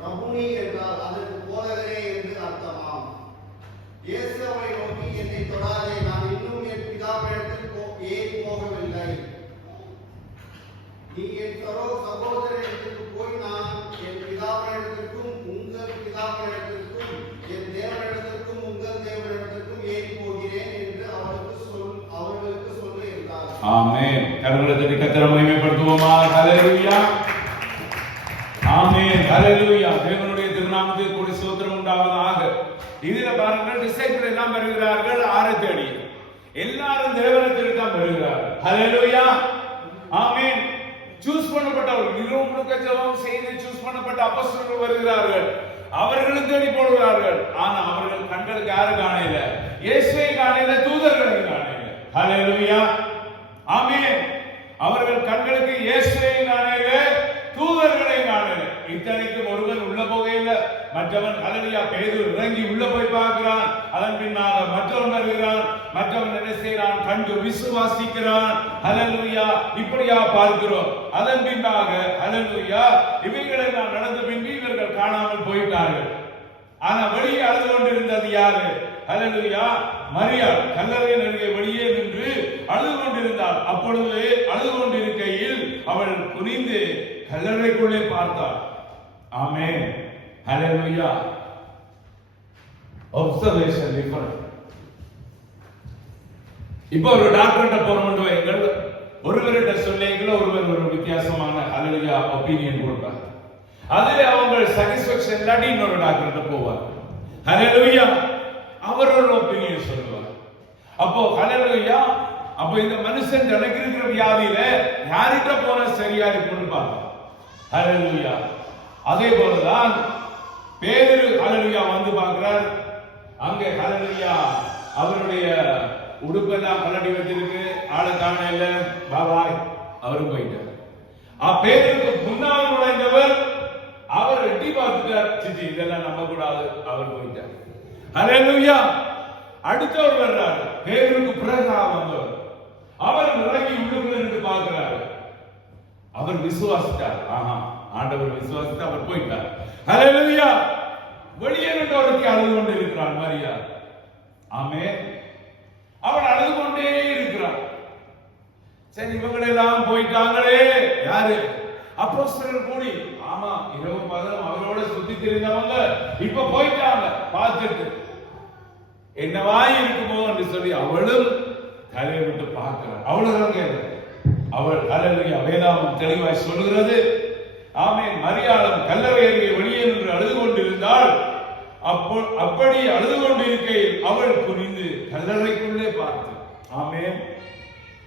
ரபுனி என்றார். அதற்கு போதகரே என்று அர்த்தமாம். இயேசு அவளை நோக்கி, என்னை தொடாதே, நான் இன்னும் என் பிதாவிடத்தில் ஏறி போகவில்லை. நீ என் சகோதரனிடத்திற்கு போய், நான் என் பிதாவினிடத்திற்கும் உங்கள் பிதாவினிடத்திற்கும் என் தேவனிடத்திற்கும் உங்கள் தேவனிடத்திற்கும் ஏறி போகிறேன் என்று அவர்களுக்கு சொல்லு என்றார். ஆமென். கரங்களை தட்டி கர்த்தரை மகிமைப்படுத்துவோமா? ஹல்லேலூயா. ஆமென். ஹல்லேலூயா. தேவனுடைய திருநாமத்துக்கு கூடி ஸ்தோத்திரம் உண்டாவதாக. இதுல பாருங்கள், டிசைபிள் எல்லாம் வருகிறார்கள் ஆரை தேடி. எல்லாரும் தேவனிடத்திற்கு தான் வருகிறார்கள். ஹல்லேலூயா. ஆமென். சூஸ் பண்ணப்பட்டவர்கள், இரவு முழுக்க ஜெபம் செய்து சூஸ் பண்ணப்பட்ட அப்போஸ்தலர்கள் வருகிறார்கள். அவர்களும் தேடி போடுகிறார்கள். ஆனா அவர்கள் கண்களுக்கு யாரு காணல? இயேசுவை காணல, தூதர்களை காணல. ஹல்லேலூயா. ஆமென். அவர்கள் கண்களுக்கு இயேசுவை காணல, தூதர்களை காணல. இத்தனைக்கும் ஒருவன் உள்ள போகையில மற்றவன் ஹல்லேலூயா பேதுரு இறங்கி உள்ள போய் பார்க்கிறான். அதன் பின்னாக மற்றவன் வருகிறான். மற்றவன் என்ன செய்கிறான்? கண்டு விசுவாசிக்கிறான். ஹல்லேலூயா. இப்படியா பார்க்கிறோம். அதன் பின்னாக ஹல்லேலூயா இவைகளை நான் நடந்த பின்பு இவர்கள் காணாமல் போயிட்டார்கள். ஆனா வெளியே அழுது கொண்டிருந்தது யாரு? ஹல்லேலூயா மரியாள் கல்லறையின் அருகே வெளியே நின்று அழுது கொண்டிருந்தாள். அப்பொழுது அழுது கொண்டிருக்கையில் அவள் குனிந்து கல்லறைக்குள்ளே பார்த்தாள். ஆமென். ஹல்லேலூயா. Observation different. இப்போ ஒரு டாக்டர்கிட்ட போறோம்னு வைங்கள், ஒருவர்கிட்ட சொல்லிங்களோ ஒருவர் ஒரு வித்தியாசமான ஹல்லேலூயா ஒப்பீனியன் கொடுப்பார். அதில் அவங்க சாட்டிஸ்ஃபேக்ஷன் இல்லாட்டி இன்னொரு டாக்டர்கிட்ட போவார். ஹல்லேலூயா அவர் ஒரு ஒப்பீனியன் சொல்லுவார். அப்போ ஹல்லேலூயா அப்ப இந்த மனுஷன் தனக்கு இருக்கிற வியாதியில யார்கிட்ட போனா சரியா இருக்கும்னு பார்த்தான். ஹல்லேலூயா. அதே போலதான் பேதுரு ஹல்லேலூயா வந்து பார்க்கிறார். அங்க ஹல்லேலூயா அவருடைய உடுப்பெல்லாம் கலட்டி வச்சிருக்கு, ஆளை காண இல்ல, பாபாய் அவரும் போயிட்டார். பேதுருக்கு முன்னால் நுழைந்தவர் அவர் எட்டி பார்த்துட்டார், சிச்சி இதெல்லாம் நம்ப கூடாது, அவர் போயிட்டார். ஹல்லேலூயா. அடுத்தவர் வர்றார், பேதுருக்கு பிறகு வந்தவர், அவர் இறங்கி உள்ளுக்குள்ள இருந்து பார்க்கிறார். அவர் விசுவாசித்தார், ஆஹா ஆண்டவர் விசுவாசித்து அவர் போயிட்டார். ஹல்லேலூயா. வெளியே நின்று ஒருத்தி அழுது கொண்டு இருக்கிறார் மரியா. ஆமென். அவன் அழுது கொண்டே இருக்கிறான். சரி இவங்க எல்லாம் போயிட்டாங்களே, யாரு? அப்போஸ்தலர்கள் கூடி, ஆமா இரவு பகலும் அவரோட சுத்தி திரிந்தவங்க இப்ப போயிட்டாங்க. பார்த்துட்டு என்னவாய் இருக்குமோ என்று சொல்லி அவளும் கலையை விட்டு பார்க்கிறார். அவளும் அவள் ஹல்லேலூயா வேதாகமம் தெளிவாய் சொல்லுகிறது. ஆமென். மரியாளும் கல்லறை அருகே வெளியே நின்று அழுது கொண்டிருந்தாள். அப்படி அழுது கொண்டிருக்கையில் அவள் குனிந்து கல்லறைக்குள்ளே பார்த்து, ஆமென்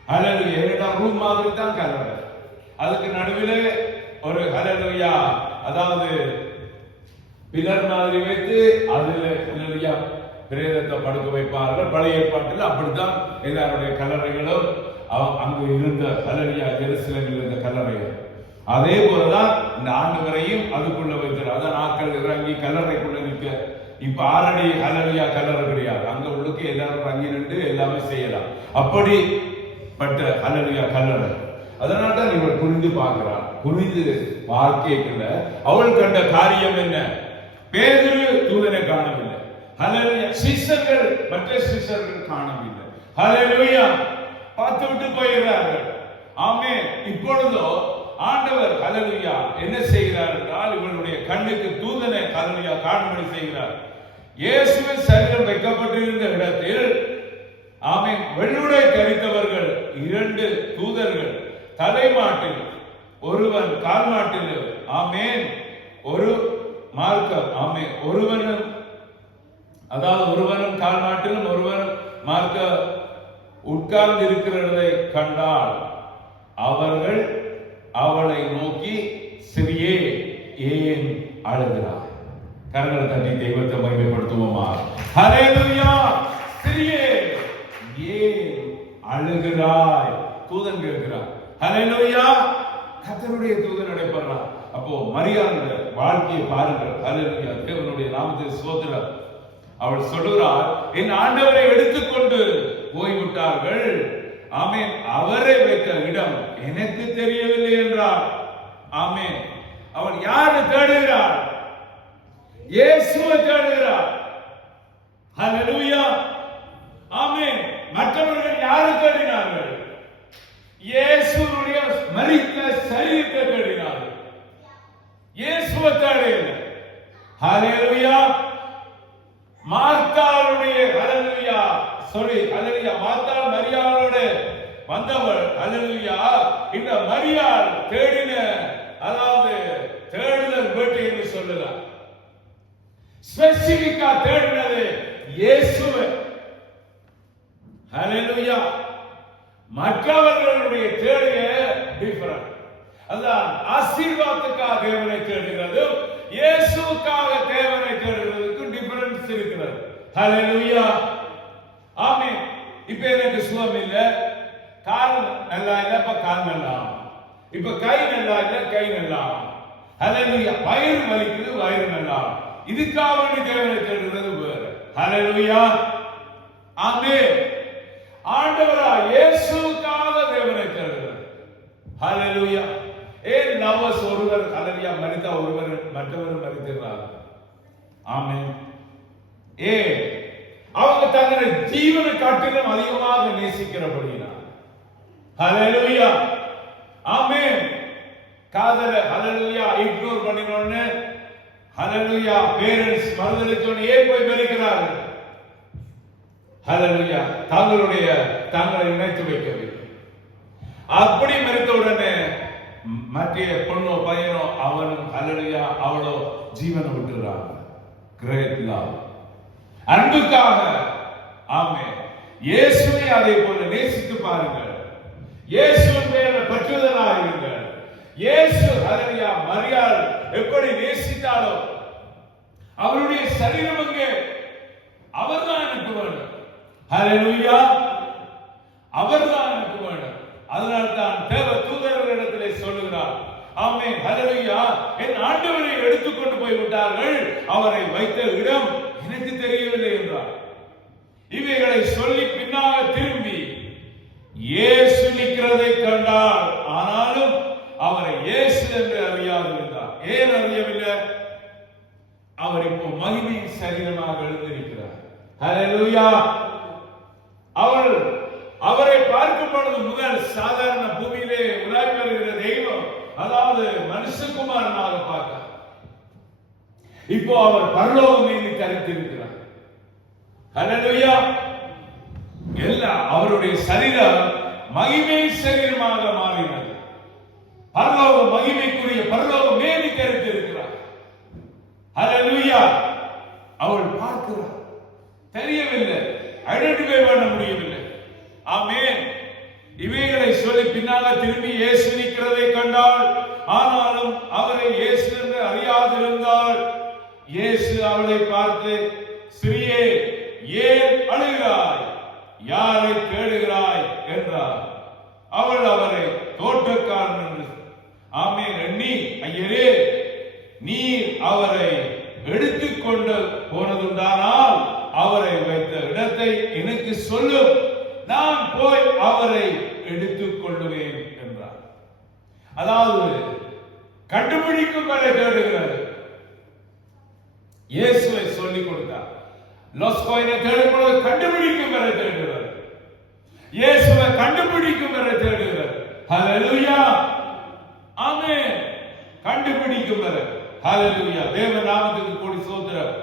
ஹல்லேலூயா, என்னடா ரூம் மாதிரி தான் கல்லறை, அதுக்கு நடுவிலே ஒரு ஹல்லேலூயா அதாவது பிலர் மாதிரி வைத்து அதுல ஹல்லேலூயா பிரேதத்தை படுக்க வைப்பார்கள். பழைய ஏற்பாட்டில் அப்படித்தான் எல்லாருடைய கல்லறைகளும் அங்கு இருந்த ஹல்லேலூயா ஜெருசலேமில் இருந்த கல்லறைகள். அதே போலதான் இந்த ஆண்டவரையும் அதுக்குள்ள வைத்தார். அதான் ஆட்கள் இறங்கி கல்லறைக்குள்ள நிற்க. இப்ப ஆறடி ஹல்லேலூயா கல்லறை கிடையாது, அங்க உள்ளுக்கு எல்லாரும் இறங்கி நின்று எல்லாமே செய்யலாம். அப்படிப்பட்ட ஹல்லேலூயா கல்லறை. அதனால தான் இவள் குனிந்து பார்க்கிறான். குனிந்து பார்க்கல அவள் கண்ட காரியம் என்ன? பேதுரு தூதனை காணவில்லை. ஹல்லேலூயா. சீஷர்கள் மற்ற சீஷர்கள் காணவில்லை. ஹல்லேலூயா. பார்த்து விட்டு போகிறார்கள். ஆமென். இப்பொழுதோ ஆண்டவர் ஹல்லேலூயா என்ன செய்கிறார் என்றால் இவனுடைய கண்ணுக்கு தூதனை ஹல்லேலூயா காணும்படி செய்கிறார். இயேசுவின் சரீரம் வைக்கப்பட்டிருந்த இடத்தில் ஆமென் வெள்ளுடை தரித்தவர்கள் 2 தூதர்கள், தலைமாட்டில் ஒருவன் கால் மாட்டில், ஆமென் ஒரு மார்க்கம், ஆமென் ஒருவனும் அதாவது ஒருவனும் கால் மாட்டிலும் ஒருவன் மார்க்க உட்கார்ந்து இருக்கிறதை கண்டால் அவர்கள் அவளை நோக்கி, சிறியே ஏன் அழுகிறாய்? கரங்களை தட்டி தெய்வத்தை மகிமைப்படுத்துவோமா? ஹல்லேலூயா. சிறியே ஏன் அழுகிறாய்? தூதன் கேட்கிறார். ஹல்லேலூயா. கர்த்தருடைய தூதன் நடைபெறார். அப்போ மரியாளுடைய வாழ்க்கையை பாருங்கள். ஹல்லேலூயா. தேவனுடைய நாமத்தில் ஸ்தோத்திரம். அவள் சொல்லுகிறார், என் ஆண்டவரை எடுத்துக்கொண்டு போய்விட்டார்கள். ஆமென். அவரை வைத்த இடம் எனக்கு தெரியவில்லை என்றார். ஆமென். அவள் யாரை தேடுகிறார்? இயேசுவை தேடுகிறார். ஹல்லேலூயா. ஆமென். மற்றவர்கள் யாரை தேடினார்கள்? இயேசுவுடைய மரித்த சரீரத்தை தேடினார்கள். இயேசுவை தேடவில்லை. ஹல்லேலூயா. மார்த்தாளுடைய ஹல்லேலூயா ஹல்லேலூயா மார்த்தாள் மரியாளோடு வந்தவள் ஹல்லேலூயா. இந்த மரியாள் தேடின அதாவது தேடுதல் வேட்டை என்று சொல்லுகிறார். ஸ்பெசிபிக்கா தேடினது இயேசுவை. ஹல்லேலூயா. மற்றவர்களுடைய தேடிய டிஃபரண்ட். அதான் ஆசீர்வாதத்துக்காக தேவனை தேடுகிறது, இயேசுவுக்காக தேவனை தேடுகிறதுக்கு டிஃபரன்ஸ் இருக்கிறது. ஹல்லேலூயா. ஆமென். இப்ப எனக்கு சுகம் இல்ல, கால் நல்லா இல்ல, இப்ப கால் நல்லா. இப்ப கை நல்லா இல்ல, கை நல்லா. ஹல்லேலூயா. வயிறு வலிக்குது, வயிறு நல்லா. இதுக்காக வேண்டி தேவனை தேடுகிறது வேறு. ஹல்லேலூயா. ஆமென். ஆண்டவரா இயேசுவுக்காக தேவனை தேடுகிறது. ஹல்லேலூயா. ஏன் லவ்வர்ஸ் ஒருவர் ஹல்லேலூயா மரித்தா ஒருவர் மற்றவர் மரித்திருக்கிறார். ஆமென். ஏன்? அவங்க தங்களுடைய ஜீவனை காட்டிலும் அதிகமாக நேசிக்கிறபடியினால். ஹல்லேலூயா. ஆமென். காதல ஹல்லேலூயா இக்னோர் பண்ணினோன்னு ஹல்லேலூயா பேரண்ட்ஸ் மறுதலிச்சோன்னு ஏன் போய் மரிக்கிறார்கள்? ஹல்லேலூயா. தங்களை இணைத்து வைக்கவில்லை. அப்படி மரித்த உடனே மற்ற பொண்ணோ பையனோ அவனும் ஹல்லேலூயா அவளோ ஜீவனை விட்டுறாங்க. Great love. அன்புக்காக. ஆமென். இயேசுவை அதே போல நேசித்து பாருங்கள். இயேசுவின் மேல பற்றுதலாக இருங்கள். இயேசு ஹல்லேலூயா மரியாள் எப்படி நேசித்தாலோ அவருடைய சரீரம் அங்கே அவர்தான் எனக்கு வேணும். ஹல்லேலூயா, அவர்தான் எனக்கு வேணும். அதனால தான் தேவ தூதர்களிடத்திலே சொல்லுகிறார், ஆமென் ஹல்லேலூயா, என் ஆண்டவரை எடுத்துக்கொண்டு போய் விட்டார்கள், அவரை வைத்த இடம் எனக்கு தெரியவில்லை என்றார். இவைகளை சொல்லி பின்னாக திரும்பி இயேசு நிற்கிறதை கண்டார். ஆனாலும் அவரை இயேசு என்று அறியாது இருந்தார். ஏன் அறியவில்லை? அவர் இப்போ மகிமையின் சரீரமாக எழுந்திருக்கிறார். ஹல்லேலூயா. அவரை பார்க்கும் பொழுது முதல் சாதாரண பூமியிலே உலாவி வருகிற தெய்வம், அதாவது மனுஷகுமாரனாக பார்த்தார். இப்போ அவர் பரலோகம் மீறி தரித்திருக்கிறார். ஹல்லேலூயா. எல்லாம் அவருடைய சரீரம் மகிமை சரீரமாக மாறினது. பரலோக மகிமைக்குரிய பரலோக மேனி தரித்திருக்கிறார். ஹல்லேலூயா. அவள் பார்க்கிறார், தெரியவில்லை, ஐடென்டிஃபை பண்ண முடியவில்லை. ஆமென். இவைகளை சொல்லி பின்னால திரும்பி இயேசு நிற்கிறதை கண்டாள். ஆனாலும் அவரை இயேசு என்று அறியாதிருந்தாள். இயேசு அவளை பார்த்து, ஸ்திரீயே, ஏன் அழுகிறாய்? யாரை தேடுகிறாய் என்றார். அவள் அவரை தோட்டக்காரன் என்று ஆமென் எண்ணி, ஐயரே, நீர் அவரை எடுத்துக்கொண்டு போனதுண்டானால் அவரை வைத்த இடத்தை எனக்கு சொல்லும், நான் போய் அவரை எடுத்துக் கொள்ளுவேன் என்றார். அதாவது கண்டுபிடிக்கும் வரை தேடுகிறார். இயேசுவை சொல்லிக் கொடுத்தார். லொஸ்கோயினை தேடும்போது கண்டுபிடிக்கும் வரை தேடுகிறார். இயேசுவை கண்டுபிடிக்கும் வரை தேடுகிறார். ஹல்லேலூயா. ஆமென். கண்டுபிடிக்கும் வரை. ஹல்லேலூயா. தேவ நாமத்துக்கு கூடி ஸ்தோத்திரம்.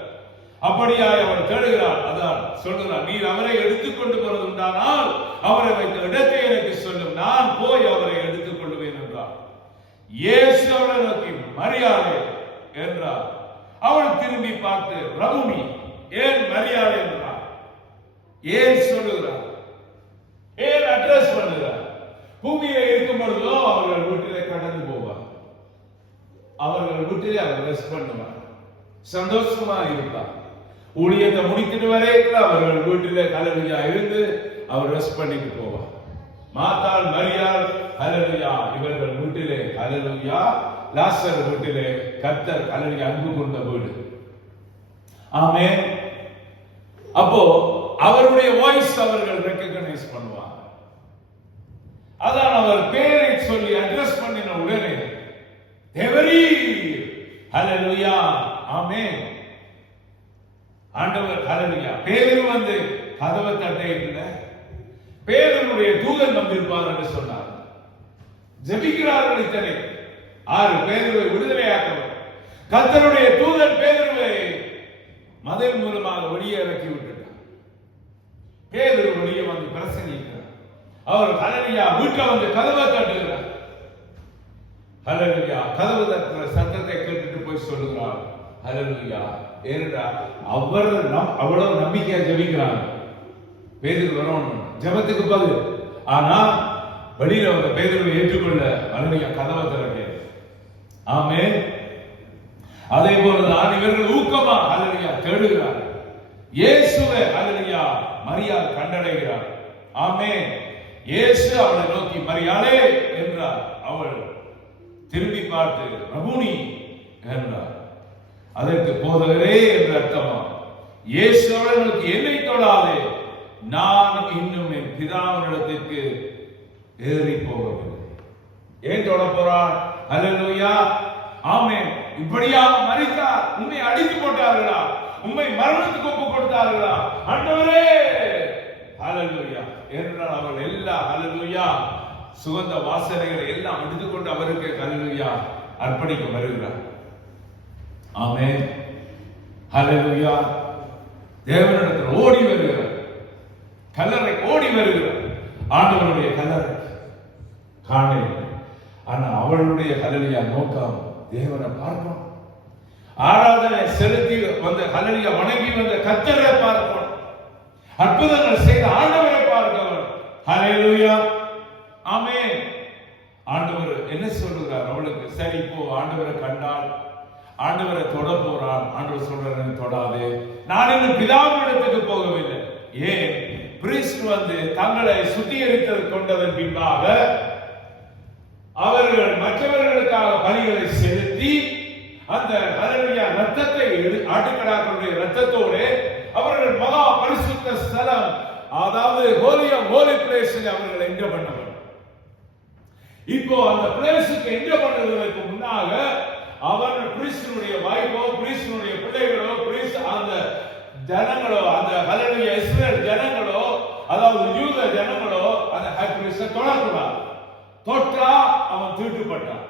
அப்படியாய் அவர் தேடுகிறார். அதான் சொல்கிறார், நீர் அவரை எடுத்துக்கொண்டு போறது உண்டானால் அவரை வைத்த இடத்தை எனக்கு சொல்லும், நான் போய் அவரை எடுத்துக் கொள்வேன் என்றார். இயேசு அவளை நோக்கி, மரியாதை என்றார். அவள் திரும்பி பார்த்து, ரபுனி, ஏன் மரியாதை என்றார். ஏன் சொல்லுகிறார்? ஏன் அட்ரஸ் பண்ணுகிறார்? பூமியில இருக்கும் பொழுதோ அவர்கள் வீட்டிலே கடந்து போவார். அவர்கள் வீட்டிலே அவர் ரெஸ்ட் பண்ணுவார், சந்தோஷமா இருப்பார். ஊழியத்தை முடித்துட்டு வரைக்கும் அவர்கள் வீட்டிலே ஹல்லேலூயா இருந்து அவர் ரெஸ்ட் பண்ணிட்டு போவார். மாத்தாள், மரியாள், ஹல்லேலூயா இவர்கள் வீட்டிலே ஹல்லேலூயா, லாசர் வீட்டிலே கர்த்தர் ஹல்லேலூயா அன்பு கொண்ட வீடு. ஆமென். அப்போ அவருடைய வாய்ஸ் அவர்கள் ரெகக்னைஸ் பண்ணுவாங்க. அதான் அவர் பேரை சொல்லி அட்ரஸ் பண்ணின உடனே தேவரீ, ஹல்லேலூயா, ஆமென். ஆண்டவர் ஹல்லேலூயா. பேதுரு வந்து கதவை தட்டில பேதுருடைய தூதன் வந்திருப்பார் என்று சொன்னார். ஜெபிக்கிறார்கள் இத்தனை 6 பேதுருவை விடுதலையாக்கவர். கர்த்தருடைய தூதன் பேதுருவை மதில் மூலமாக வெளியே இறக்கி விட்டுட்டார். பேதுரு வெளியே வந்து பிரசங்கிக்கிறார். அவர் ஹல்லேலூயா வீட்டில் வந்து கதவை தட்டுகிறார். ஹல்லேலூயா. கதவு தட்டுற சத்தத்தை கேட்டுட்டு போய் சொல்லுகிறார். ஹல்லேலூயா. ஏனென்றால் அவ்வளவு நம்பிக்கையா ஜெபிக்கிறாங்க. பேதுரு வரணும் ஜெபத்துக்கு பதில். ஆனா வெளியில வந்த பேதுருவை ஏற்றுக்கொள்ள ஹல்லேலூயா கதவை திறக்கிறார். ஆமென். அதே போலதான் இவர்கள் ஊக்கமா ஹல்லேலூயா தேடுகிறார். இயேசுவை ஹல்லேலூயா மரியாள் கண்டடைகிறார். ஆமென். இயேசு அவளை நோக்கி, மரியாளே என்றார். அவள் திரும்பி பார்த்து, ரபுனி என்றார். அதற்கு போதகரே என்று அர்த்தமா. இயேசு அவளை நோக்கி, என்னை தொடாதே, நான் இன்னும் என் பிதாவினிடத்திற்கு ஏறி போகவில்லை. ஏன் தொட போறார்? ஹல்லேலூயா. ஆமென். இப்படியாக மரித்தார். உம்மை அடித்து போட்டார்களா? உம்மை மரணத்துக்கு ஒப்பு கொடுத்தார்களா? ஆண்டவரே, ஹல்லேலூயா. என்றால் அவள் எல்லா ஹல்லேலூயா சுகந்த வாசனைகளை எல்லாம் எடுத்துக்கொண்டு அவருக்கு ஹல்லேலூயா அர்ப்பணிக்க வருகிறார். ஆமென். ஹல்லேலூயா. தேவனிடத்தில் ஓடி வருகிறார். கல்லறை ஓடி வருகிறார். ஆண்டவருடைய கல்லறை காண. ஆனா அவளுடைய ஹல்லேலூயா நோக்கம் தேவனை பார்க்கணும். ஆராதனை செலுத்தி வந்த ஹல்லேலூயா வணங்கி வந்த கர்த்தரை பார்க்கணும். அற்புதங்கள் செய்த ஆண்டவரை பார்க்கிறவர். ஹல்லேலூயா, ஆமென். ஆண்டவர் என்ன சொல்லுகிறார் அவளுக்கு? சரி, இப்போ ஆண்டவரை கண்டால், ஆண்டவரை தொட போறான். ஆண்டவர் சொல்றாரு, தொடாதே, நான் இன்னும் பிதாவினிடத்துக்கு போகவில்லை. ஏன்? பிரிஸ்ட் வந்து தங்களை சுத்திகரித்து கொண்டதன் பின்பாக அவர்கள் மற்றவர்களுக்காக பலிகளை செலுத்தி அந்த ஹல்லேலூயா ரத்தத்தை ஆட்டுக்கடாக்களுடைய ரத்தத்தோடு அவர்கள் மகா பரிசுத்த ஸ்தலம், அதாவது ஹோலி ஆஃப் ஹோலி பிளேஸில் அவர்கள் என்டர் பண்ணவர். இப்போ அந்த பிளேஸுக்கு என்டர் பண்ணுவதற்கு முன்னாக அவன் பிரிஸ்டுடைய வைஃபோ, பிரிஸ்டுடைய பிள்ளைகளோ, பிரிஸ்ட் அந்த ஜனங்களோ, அந்த ஹல்லேலூயா இஸ்ரவேல் ஜனங்களோ, அதாவது யூத ஜனங்களோ அந்த ஹை பிரிஸ்டை தொடக்கூடாது. தொட்டா அவன் தீட்டுப்பட்டான்.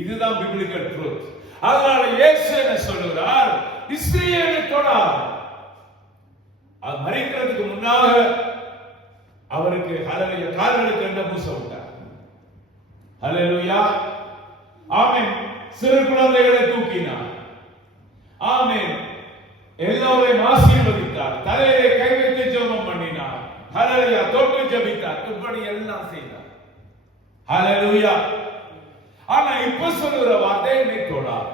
இதுதான் பிப்ளிக்கல் ட்ரூத். அதனால இயேசு என்ன சொல்லுகிறார்? இஸ்ரவேலை தொடாது. அது மரிக்கிறதுக்கு முன்னாக அவருக்கு ஹல்லேலூயா கால்களுக்கு என்ன பூச விட்டார். ஹல்லேலூயா, ஆமென். சிறு குழந்தைகளை தூக்கினார். ஆமென். எல்லோரையும் ஆசீர்வதித்தார். தலையிலே கை வைத்து ஜெபம் பண்ணினார். ஹல்லேலூயா, தொட்டு ஜெபித்தார். இப்படி எல்லாம் செய்தார். ஹல்லேலூயா. ஆனா இப்ப சொல்லுகிற வார்த்தை என்னை தொடாது.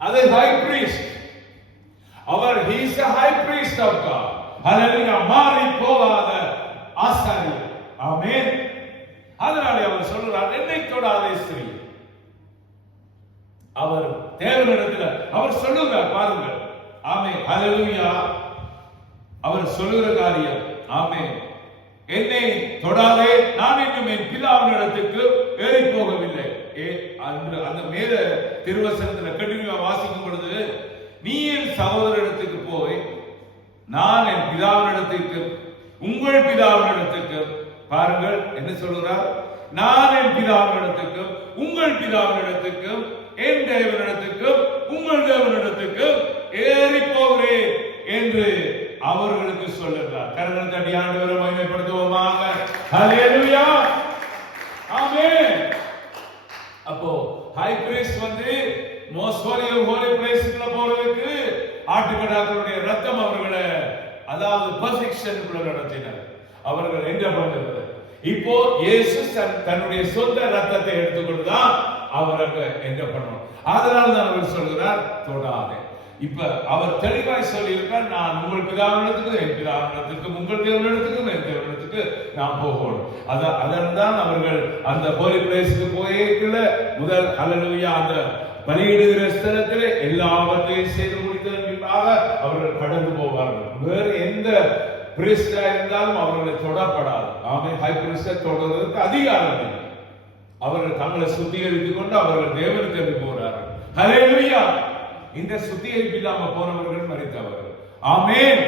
அது ஹை பிரீஸ்ட். அவர் he is the high priest of God. ஹல்லேலூயா, மாறி போகாத ஆசாரியர். ஆமென். அதனால அவர் சொல்றார், என்னை தொடாதே ஸ்திரீ. அவர் தேவனிடத்தில் அவர் சொல்லுகிறார், பாருங்கள். ஆமென். ஹல்லேலூயா. அவர் சொல்லுகிற காரியம், ஆமென், என்னை தொடாதே, நான் இன்னும் என் பிதாவினிடத்துக்கு ஏறி போகவில்லை. அந்த மேல திருவசனத்துல கண்டினியூவா வாசிக்கும் பொழுது, நீ என் சகோதரனிடத்துக்கு போய் நான் என் பிதாவினிடத்துக்கு உங்கள் பிதாவினிடத்துக்கு, பாருங்கள் என்ன சொல்கிறார், நான் என் பிதாவினிடத்துக்கும் உங்கள் பிதாவினிடத்துக்கும் என் தேவனிடத்துக்கும் உங்கள் தேவனிடத்துக்கும் ஏறி போகிறேன் என்று அவர்களுக்கு சொல்லுகிறார். கரங்கள் தட்டி ஆண்டவரை மகிமைப்படுத்துவோமாக. ஹல்லேலூயா, ஆமென். அப்போ ஹை பிரீஸ்ட் வந்து மோஸ்ட் ஹோலி பிளேஸ்க்குள்ள போறதுக்கு ஆட்டுக்கடாக்களுடைய ரத்தம் அவர்களை, அதாவது பெர்ஃபெக்ஷனுக்குள்ள நடத்தினார். அவர்கள் என்ன பண்ணுறது? இப்போ இயேசு தன்னுடைய சொந்த ரத்தத்தை எடுத்துக்கொண்டுதான் அவர் அங்க என்ன பண்ணணும். அதனால தான் அவர் சொல்கிறார், தொடாதே. இப்ப அவர் தெளிவாய் சொல்லியிருக்கார், நான் உங்கள் பிதாவினிடத்துக்கு என் பிதாவினிடத்துக்கும் உங்கள் தேவனிடத்துக்கும் என் தேவனிடத்துக்கு நான் போகணும். அதன் தான் அவர்கள் அந்த ஹோலி பிளேஸ்க்கு போயிருக்கல. முதல் ஹல்லேலூயா அந்த பலியிடுகிற ஸ்தலத்தில் எல்லாவற்றையும் செய்து முடித்ததன் பின்பாக அவர்கள் கடந்து போவார்கள். வேறு எந்த பிரிஸ்டா இருந்தாலும் அவர்களை தொடப்படாது. ஆமென். ஹை பிரிஸ்டை தொடர்வதற்கு அதிகாரம் இல்லை. அவர்கள் தங்களை சுத்திகரித்துக் கொண்டு அவர்கள் தேவனுக்கு போகிறார்கள். ஹல்லேலூயா. இந்த சுத்திகரிப்பு இல்லாம போனவர்கள் மரித்தவர்கள். ஆமென்.